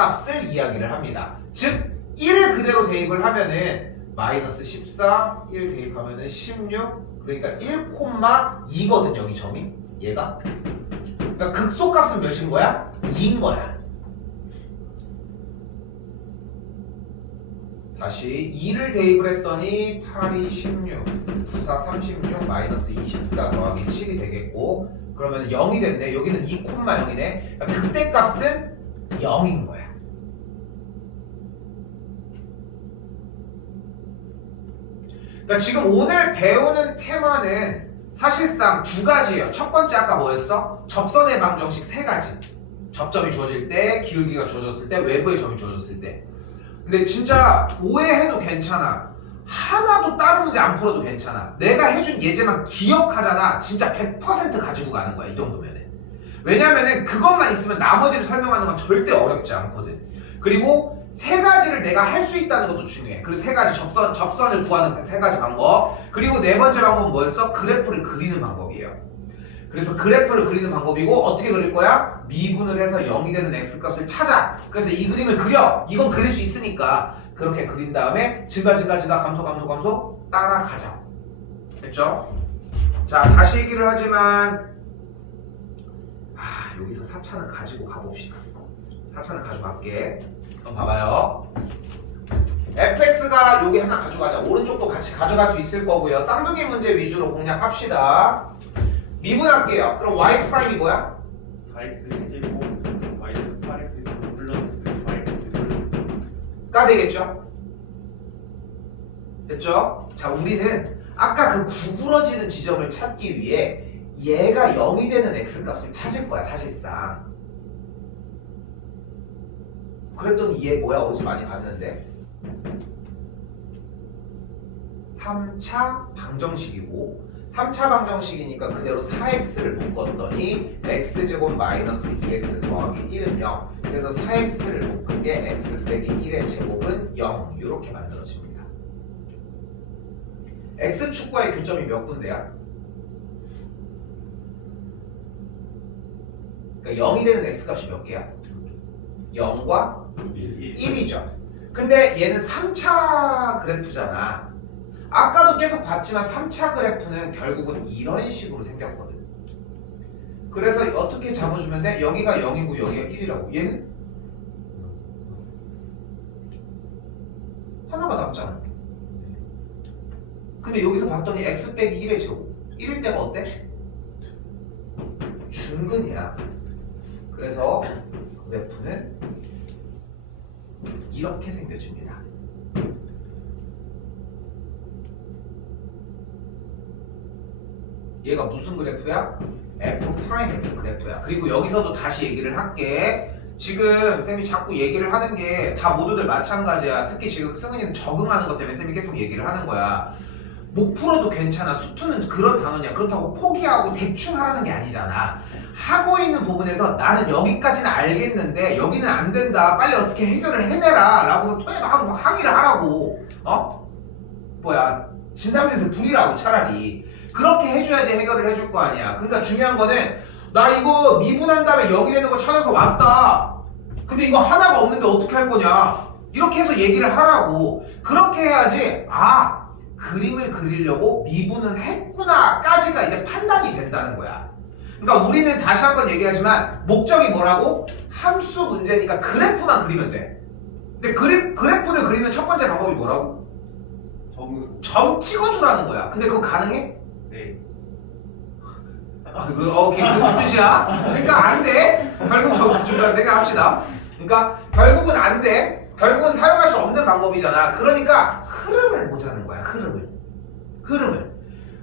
값을 이야기를 합니다. 즉 1을 그대로 대입을 하면은 마이너스 14, 1 대입하면은 16, 그러니까 1,2거든 여기 점이 얘가. 그러니까 극소값은 몇인 거야? 2인 거야. 다시 2를 대입을 했더니 8이 16, 94, 36, 마이너스 24 더하기 7이 되겠고, 그러면 0이 됐네. 여기는 2,0이네. 그러니까 극대값은 0인 거야. 그러니까 지금 오늘 배우는 테마는 사실상 두 가지예요. 첫 번째 아까 뭐였어? 접선의 방정식 세 가지. 접점이 주어질 때, 기울기가 주어졌을 때, 외부의 점이 주어졌을 때. 근데 진짜 오해해도 괜찮아. 하나도 다른 문제 안 풀어도 괜찮아. 내가 해준 예제만 기억하잖아. 진짜 100% 가지고 가는 거야, 이 정도면은. 왜냐면은 그것만 있으면 나머지를 설명하는 건 절대 어렵지 않거든. 그리고 세 가지를 내가 할 수 있다는 것도 중요해. 그리고 세 가지 접선을 구하는 그 세 가지 방법. 그리고 네 번째 방법은 뭐였어? 그래프를 그리는 방법이에요. 그래서 그래프를 그리는 방법이고, 어떻게 그릴 거야? 미분을 해서 0이 되는 x값을 찾아. 그래서 이 그림을 그려. 이건 그릴 수 있으니까 그렇게 그린 다음에 증가 감소 따라가자. 됐죠? 자, 다시 얘기를 하지만 여기서 4차는 가지고 가봅시다. 4차는 가지고 갈게. 그럼 봐봐요. fx가 여기 하나 가져가자. 오른쪽도 같이 가져갈 수 있을 거고요. 쌍둥이 문제 위주로 공략합시다. 미분할게요. 그럼 y 프라임이 뭐야? 4x 세제곱 마이너스 8x 제곱 플러스 4x 가 되겠죠? 됐죠? 자, 우리는 아까 그 구부러지는 지점을 찾기 위해 얘가 0이 되는 x값을 찾을 거야, 사실상. 그랬더니 얘 뭐야? 어디서 많이 봤는데? 3차 방정식이고, 3차 방정식이니까 그대로 4x를 묶었더니 x제곱 마이너스 2x 더하기 1은 0. 그래서 4x를 묶은 게 x 빼기 1의 제곱은 0. 이렇게 만들어집니다. x축과의 교점이 몇 군데야? 그러니까 0이 되는 x값이 몇 개야? 0과 1이죠. 근데 얘는 3차 그래프잖아. 아까도 계속 봤지만 3차 그래프는 결국은 이런 식으로 생겼거든. 그래서 어떻게 잡아주면 돼? 여기가 0이고 여기가 1이라고. 얘는 하나가 남잖아. 근데 여기서 봤더니 x 빼기 1의 제곱 1일 때가 어때? 중근이야. 그래서 그래프는 이렇게 생겨집니다. 얘가 무슨 그래프야? f'(x) 그래프야. 그리고 여기서도 다시 얘기를 할게. 지금 쌤이 자꾸 얘기를 하는 게 다 모두들 마찬가지야. 특히 지금 승은이는 적응하는 것 때문에 쌤이 계속 얘기를 하는 거야. 못 풀어도 괜찮아. 수투는 그런 단어냐. 그렇다고 포기하고 대충 하라는 게 아니잖아. 하고 있는 부분에서 나는 여기까지는 알겠는데 여기는 안 된다. 빨리 어떻게 해결을 해내라. 라고 막 항의를 하라고. 뭐야. 진상짓을 부리라고 차라리. 그렇게 해줘야지 해결을 해줄 거 아니야. 그러니까 중요한 거는 나 이거 미분한 다음에 여기 되는 거 찾아서 왔다. 근데 이거 하나가 없는데 어떻게 할 거냐. 이렇게 해서 얘기를 하라고. 그렇게 해야지 그림을 그리려고 미분은 했구나 까지가 이제 판단이 된다는 거야. 그러니까 우리는 다시 한번 얘기하지만 목적이 뭐라고? 함수 문제니까 그래프만 그리면 돼. 근데 그래프를 그리는 첫 번째 방법이 뭐라고? 점 찍어주라는 거야. 근데 그거 가능해? 네. 오케이, 그 뜻이야. 그러니까 안 돼. 결국 좀 생각합시다. 그러니까 결국은 안 돼. 결국은 사용할 수 없는 방법이잖아. 그러니까 흐름을 보자는 거야. 흐름을.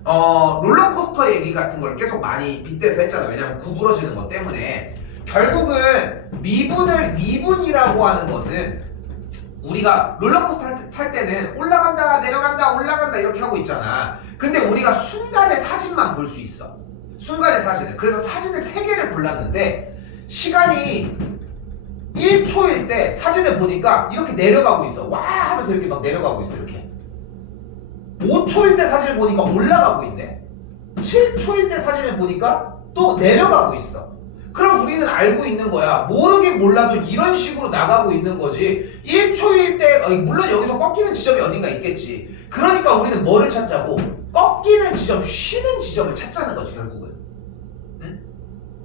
롤러코스터 얘기 같은 걸 계속 많이 빗대서 했잖아. 왜냐면 구부러지는 것 때문에. 결국은 미분이라고 하는 것은 우리가 롤러코스터 탈 때는 올라간다 내려간다 이렇게 하고 있잖아. 근데 우리가 순간의 사진만 볼 수 있어. 순간의 사진을. 그래서 사진을 3개를 골랐는데 시간이 1초일 때 사진을 보니까 이렇게 내려가고 있어. 와 하면서 이렇게 막 내려가고 있어. 이렇게 5초일 때 사진을 보니까 올라가고 있네. 7초일 때 사진을 보니까 또 내려가고 있어. 그럼 우리는 알고 있는 거야. 모르긴 몰라도 이런 식으로 나가고 있는 거지. 1초일 때 물론 여기서 꺾이는 지점이 어딘가 있겠지. 그러니까 우리는 뭐를 찾자고? 꺾이는 지점, 쉬는 지점을 찾자는 거지 결국은. 응?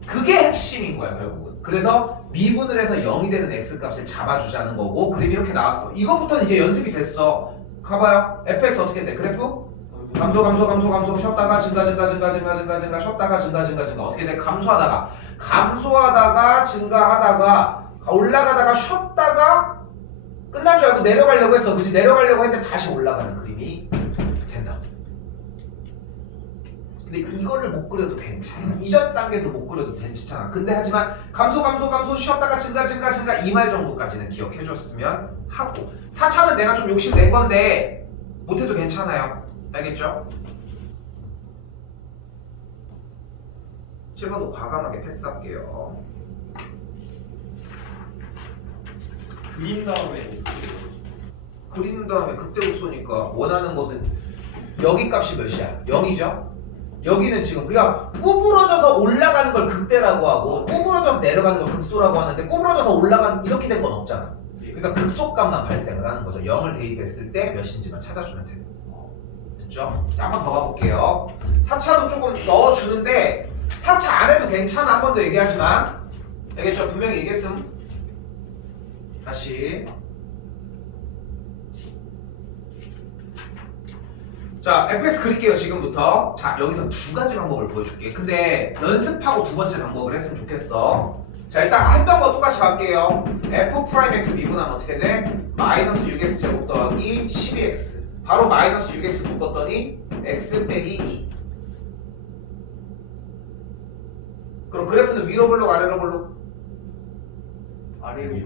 그게 핵심인 거야 결국은. 그래서 미분을 해서 0이 되는 x값을 잡아주자는 거고 그림이 이렇게 나왔어. 이것부터는 이제 연습이 됐어. 가봐요. fx 어떻게 돼? 그래프? 감소 쉬었다가 증가 쉬었다가 증가 어떻게 돼? 감소하다가 증가하다가 올라가다가 쉬었다가 끝난 줄 알고 내려가려고 했어. 그치? 내려가려고 했는데 다시 올라가는 그림이 된다. 근데 이거를 못 그려도 괜찮아. 이전 단계도 못 그려도 괜찮아. 근데 하지만 감소 쉬었다가 증가 이 말 정도까지는 기억해 줬으면 하고 4차는 내가 좀 욕심 낸 건데 못해도 괜찮아요. 알겠죠? 7번도 과감하게 패스할게요. 그린 다음에 그린 다음에 극대극소니까 원하는 것은 여기 값이 몇이야? 0이죠? 여기는 지금 그러니까 구부러져서 올라가는 걸 극대라고 하고 구부러져서 내려가는 걸 극소라고 하는데 구부러져서 올라가는 이렇게 된 건 없잖아. 그러니까 극소값만 발생을 하는 거죠. 0을 대입했을 때 몇인지만 찾아주면 돼요. 됐죠? 자, 한 번 더 가볼게요. 4차도 조금 넣어주는데 4차 안 해도 괜찮아. 한 번 더 얘기하지만 알겠죠? 분명히 얘기했음. 다시 자, fx 그릴게요 지금부터. 자, 여기서 두 가지 방법을 보여줄게. 근데 연습하고 두 번째 방법을 했으면 좋겠어. 자, 일단 했던 거 똑같이 갈게요. f'(x) 미분하면 어떻게 돼? 마이너스 6x 제곱 더하기 12x. 바로 마이너스 6x 묶었더니 x 빼기 2. 그럼 그래프는 위로 볼록 아래로 볼록? 아래로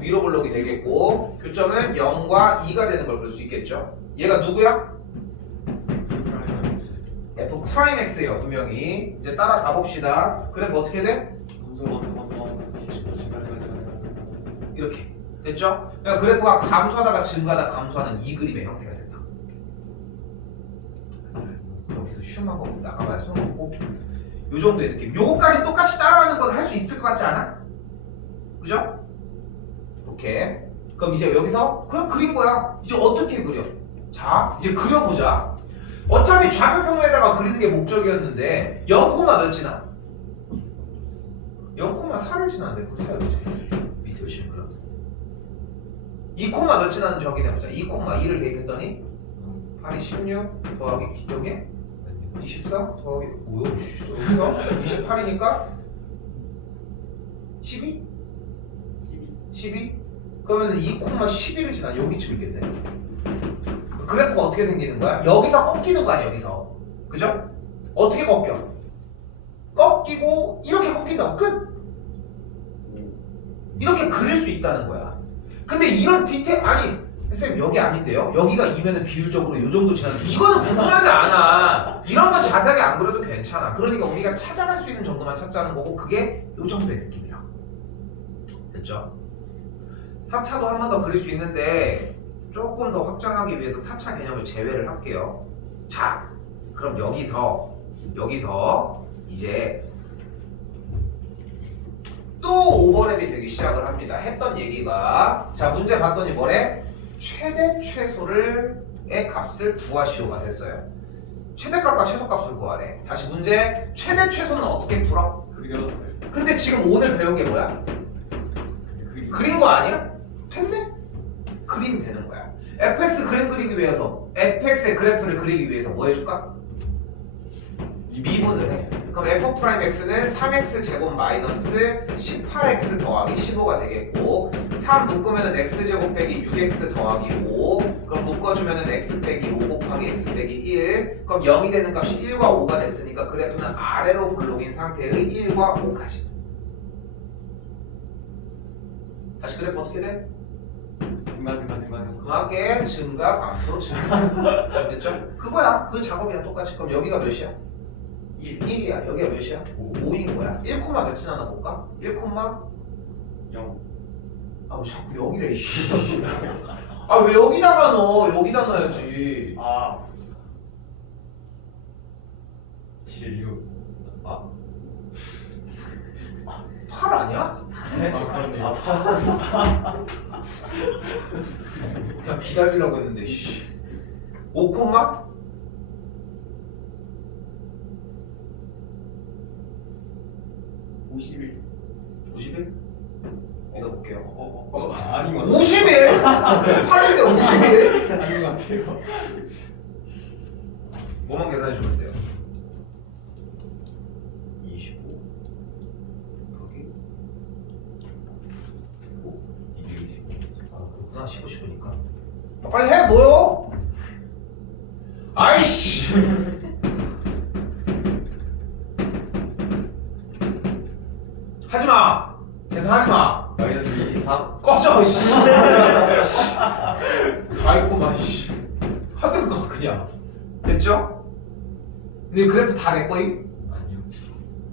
위로 볼록이 되겠고 교점은 0과 2가 되는 걸 볼 수 있겠죠. 얘가 누구야? f'x예요 분명히. 이제 따라가 봅시다. 그래프 어떻게 돼? 이렇게 됐죠? 그러니까 그래프가 감소하다가 증가하다 감소하는 이 그림의 형태가 된다. 여기서 쉬운 방법 나가봐야 손없고 요 정도의 느낌. 요거까지 똑같이 따라하는 건 할 수 있을 것 같지 않아? 그죠? 오케이. 그럼 이제 여기서 그냥 그린 거야. 이제 어떻게 그려? 자, 이제 그려보자. 어차피 좌표평면에다가 그리는 게 목적이었는데 0, 몇 지나? 0,4를 지나는데 그거 사야 되죠. 밑에 열심히 그려서 2, 몇 지나는지 확인해보자. 2,2를 대입했더니 8이 16 더하기 여기에 24 더하기 뭐야? 28이니까 12? 12? 그러면 2,11을 지나 여기쯤 있겠네. 그래프가 어떻게 생기는 거야? 여기서 꺾이는 거 아니야 여기서. 그죠? 어떻게 꺾여? 꺾이고 이렇게 꺾인다. 끝! 이렇게 그릴 수 있다는 거야. 근데 이런 디테일 아니 선생님 여기 아닌데요? 여기가 2면은 비율적으로 요 정도 지나는 이거는 궁금하지 않아. 이런 건 자세하게 안 그려도 괜찮아. 그러니까 우리가 찾아갈 수 있는 정도만 찾자는 거고 그게 요 정도의 느낌이라. 됐죠? 4차도 한 번 더 그릴 수 있는데 조금 더 확장하기 위해서 4차 개념을 제외를 할게요. 자, 그럼 여기서 이제 또 오버랩이 되기 시작을 합니다. 했던 얘기가 자 문제 봤더니 뭐래? 최대 최소를의 값을 구하시오가 됐어요. 최대값과 최소값을 구하래. 다시 문제 최대 최소는 어떻게 풀어? 근데 지금 오늘 배운 게 뭐야? 그린 거 아니야? 됐네? 그리면 되는 거야. fx 그림 그리기 위해서 fx의 그래프를 그리기 위해서 뭐 해줄까? 미분을 해. 그럼 f'x는 3x 제곱 마이너스 18x 더하기 15가 되겠고 3 묶으면은 x제곱 빼기 6x 더하기 5 그럼 묶어주면은 x 빼기 5 곱하기 x 빼기 1 그럼 0이 되는 값이 1과 5가 됐으니까 그래프는 아래로 볼록인 상태의 1과 5까지. 다시 그래프 어떻게 돼? 그만하게 증가, 감소, 증가. 됐죠? 그거야. 그 작업이야 똑같이. 그럼 여기가 몇이야? 1이야. 여기가 몇이야? 5인 거야. 1, 몇 지나나 볼까? 1, 0. 아, 왜 자꾸 0이래. 아, 왜 여기다가 넣어? 여기다 넣어야지. 진료. 8 아니야? 그러네요. 그냥 기다리려고 했는데 5 콤마 51. 51? 믿어볼게요. 아닌 것 같아요. 51? 8인데 51? 아닌 것 같아요. 뭐만 계산해 주면 돼요? 25 여기 9 225. 아 그렇구나. 15 15니까 빨리 해. 뭐요? 아이씨. 하지마. 계산하지마. 마이너스 23. 꺼져. 씨. 다 있구만. 씨. 하든가 그냥. 됐죠? 근데 그래프 다 내 거임? 아니요.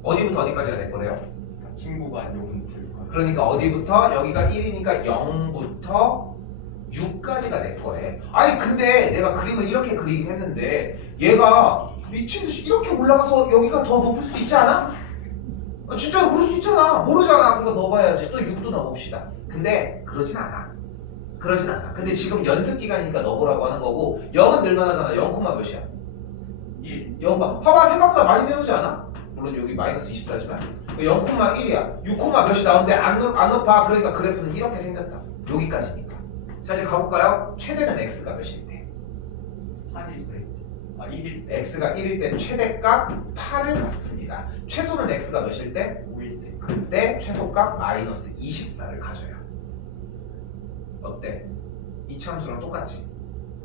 어디부터 어디까지가 내 거래요? 친구가 아니면 불과. 그러니까 어디부터? 여기가 1이니까 0부터 6까지가 내 거래. 아니 근데 내가 그림을 이렇게 그리긴 했는데 얘가 미친 듯이 이렇게 올라가서 여기가 더 높을 수도 있지 않아? 진짜로 그럴 수 있잖아. 모르잖아. 그거 넣어봐야지. 또 6도 넣어봅시다. 근데 그러진 않아. 그러진 않아. 근데 지금 연습 기간이니까 넣어보라고 하는 거고 0은 늘만 하잖아. 0, 몇이야? 1. 0, 봐봐. 생각보다 많이 내놓지 않아? 물론 여기 마이너스 24지만 0,1이야. 6, 몇이 나오는데 안 높아. 그러니까 그래프는 이렇게 생겼다. 여기까지니까. 자 이제 가볼까요? 최대는 x가 몇일 때? 8일 때. 1일 x가 1일 때 최대값 8을 갖습니다. 최소는 x가 몇일 때? 5일 때. 그때 최소값 마이너스 24를 가져요. 어때? 이 참수랑 똑같지?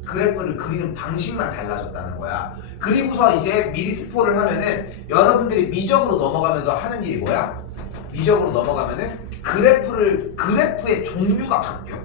그래프를 그리는 방식만 달라졌다는 거야. 그리고서 이제 미리 스포를 하면은 여러분들이 미적으로 넘어가면서 하는 일이 뭐야? 미적으로 넘어가면은 그래프의 종류가 바뀌어.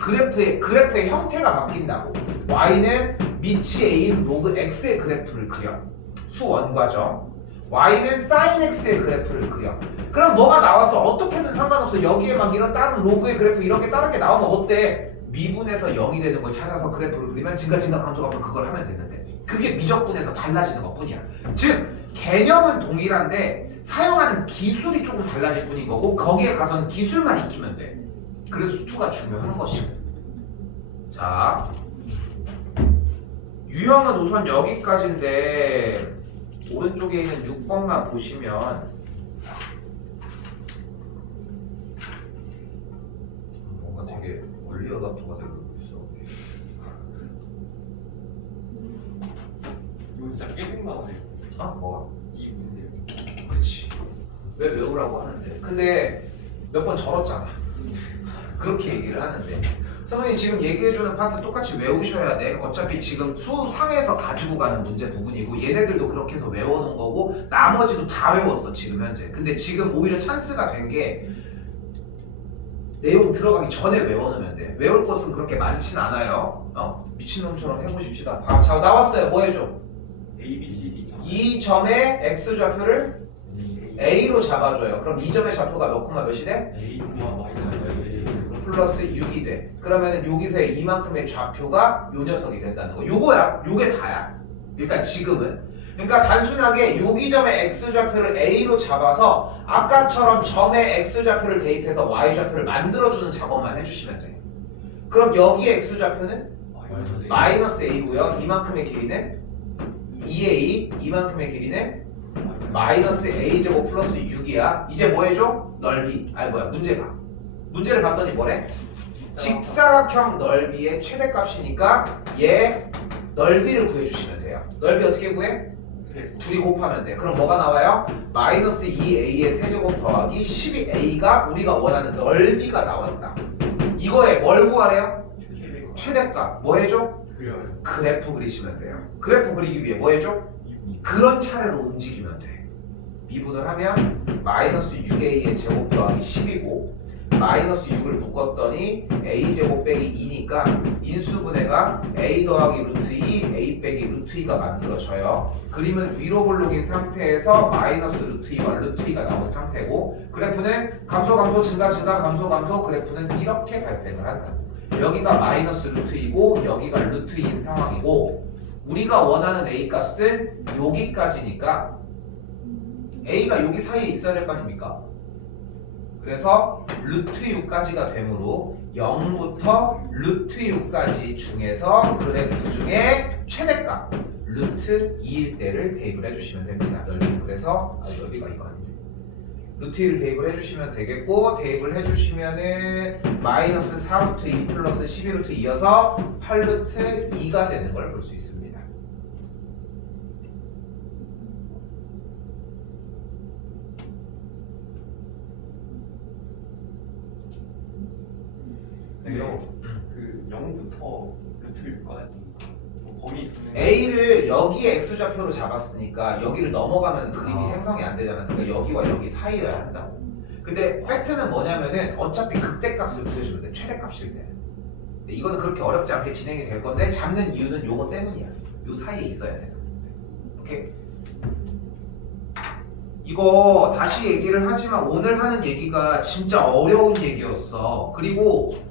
그래프의 형태가 바뀐다고. y는 미치 a인 로그 x의 그래프를 그려. 수원과정. y는 sin x의 그래프를 그려. 그럼 뭐가 나왔어? 어떻게든 상관없어. 여기에 막 이런 다른 로그의 그래프 이렇게 다르게 나오면 어때? 미분에서 0이 되는 걸 찾아서 그래프를 그리면 증가 감소 그걸 하면 되는데 그게 미적분에서 달라지는 것 뿐이야. 즉 개념은 동일한데 사용하는 기술이 조금 달라질 뿐인 거고 거기에 가서는 기술만 익히면 돼. 그래서 수투가 중요한 것이고. 자 유형은 우선 여기까지인데 오른쪽에 있는 6번만 보시면 뭔가 되게 원리 어답터가 되고 있어. 이거 진짜 계속 나오네요. 아 뭐가? 이 문제. 그치. 왜 외우라고 하는데. 근데 몇 번 절었잖아. 그렇게 얘기를 하는데. 선생님 지금 얘기해주는 파트 똑같이 외우셔야 돼. 어차피 지금 수상에서 가지고 가는 문제 부분이고 얘네들도 그렇게 해서 외워놓은 거고 나머지도 다 외웠어 지금 현재. 근데 지금 오히려 찬스가 된 게 내용 들어가기 전에 외워놓으면 돼. 외울 것은 그렇게 많진 않아요. 미친놈처럼 해보십시다. 자 나왔어요. 뭐 해줘? A, B, C, D. 이 점의 x좌표를 a로 잡아줘요. 그럼 이 점의 좌표가 몇이 돼? A, 마이너스 플러스 6이 돼. 그러면은 여기서의 이만큼의 좌표가 요 녀석이 된다는 거. 요거야. 요게 다야. 일단 지금은. 그러니까 단순하게 여기 점의 x좌표를 a로 잡아서 아까처럼 점의 x좌표를 대입해서 y좌표를 만들어주는 작업만 해주시면 돼. 그럼 여기의 x좌표는 마이너스 a고요. 이만큼의 길이는 2a, 이만큼의 길이는 마이너스 a제곱 플러스 6이야. 이제 뭐 해줘? 넓이. 아니 뭐야 문제 봐. 문제를 봤더니 뭐래? 직사각형 넓이의 최대값이니까 얘 넓이를 구해주시면 돼요. 넓이 어떻게 구해? 둘이 곱하면 돼. 그럼 뭐가 나와요? 마이너스 2a의 세제곱 더하기 12a가 우리가 원하는 넓이가 나왔다. 이거에 뭘 구하래요? 최대값. 뭐 해줘? 그래프 그리시면 돼요. 그래프 그리기 위해 뭐 해줘? 그런 차례로 움직이면 돼. 미분을 하면 마이너스 6a의 제곱 더하기 10이고 마이너스 6을 묶었더니 a제곱 빼기 2니까 인수분해가 a 더하기 루트 2, a 빼기 루트 2가 만들어져요. 그림은 위로 볼록인 상태에서 마이너스 루트 2와 루트 2가 나온 상태고 그래프는 감소 증가 감소 그래프는 이렇게 발생을 한다. 여기가 마이너스 루트 2고 여기가 루트 2인 상황이고 우리가 원하는 a 값은 여기까지니까 a가 여기 사이에 있어야 될 거 아닙니까? 그래서 루트 6까지가 되므로 0부터 루트 6까지 중에서 그래프 중에 최대값 루트 2일 때를 대입을 해주시면 됩니다. 넓이는 그래서 넓이가 이거 아닌데 루트 2를 대입을 해주시면 되겠고, 대입을 해주시면은 마이너스 4루트 2 플러스 12루트 2여서 8루트 2가 되는 걸 볼 수 있습니다. 그리고 그 0부터 루트 6까지 거기 있는 A를 여기에 x좌표로 잡았으니까 여기를 넘어가면 그림이 생성이 안 되잖아. 그러니까 여기와 여기 사이여야 한다고. 근데 팩트는 뭐냐면은 어차피 극대값을 구해주면 돼. 최대값일 때. 근데 이거는 그렇게 어렵지 않게 진행이 될 건데 잡는 이유는 요거 때문이야. 요 사이에 있어야 돼서. 오케이? 이거 다시 얘기를 하지만 오늘 하는 얘기가 진짜 어려운 얘기였어. 그리고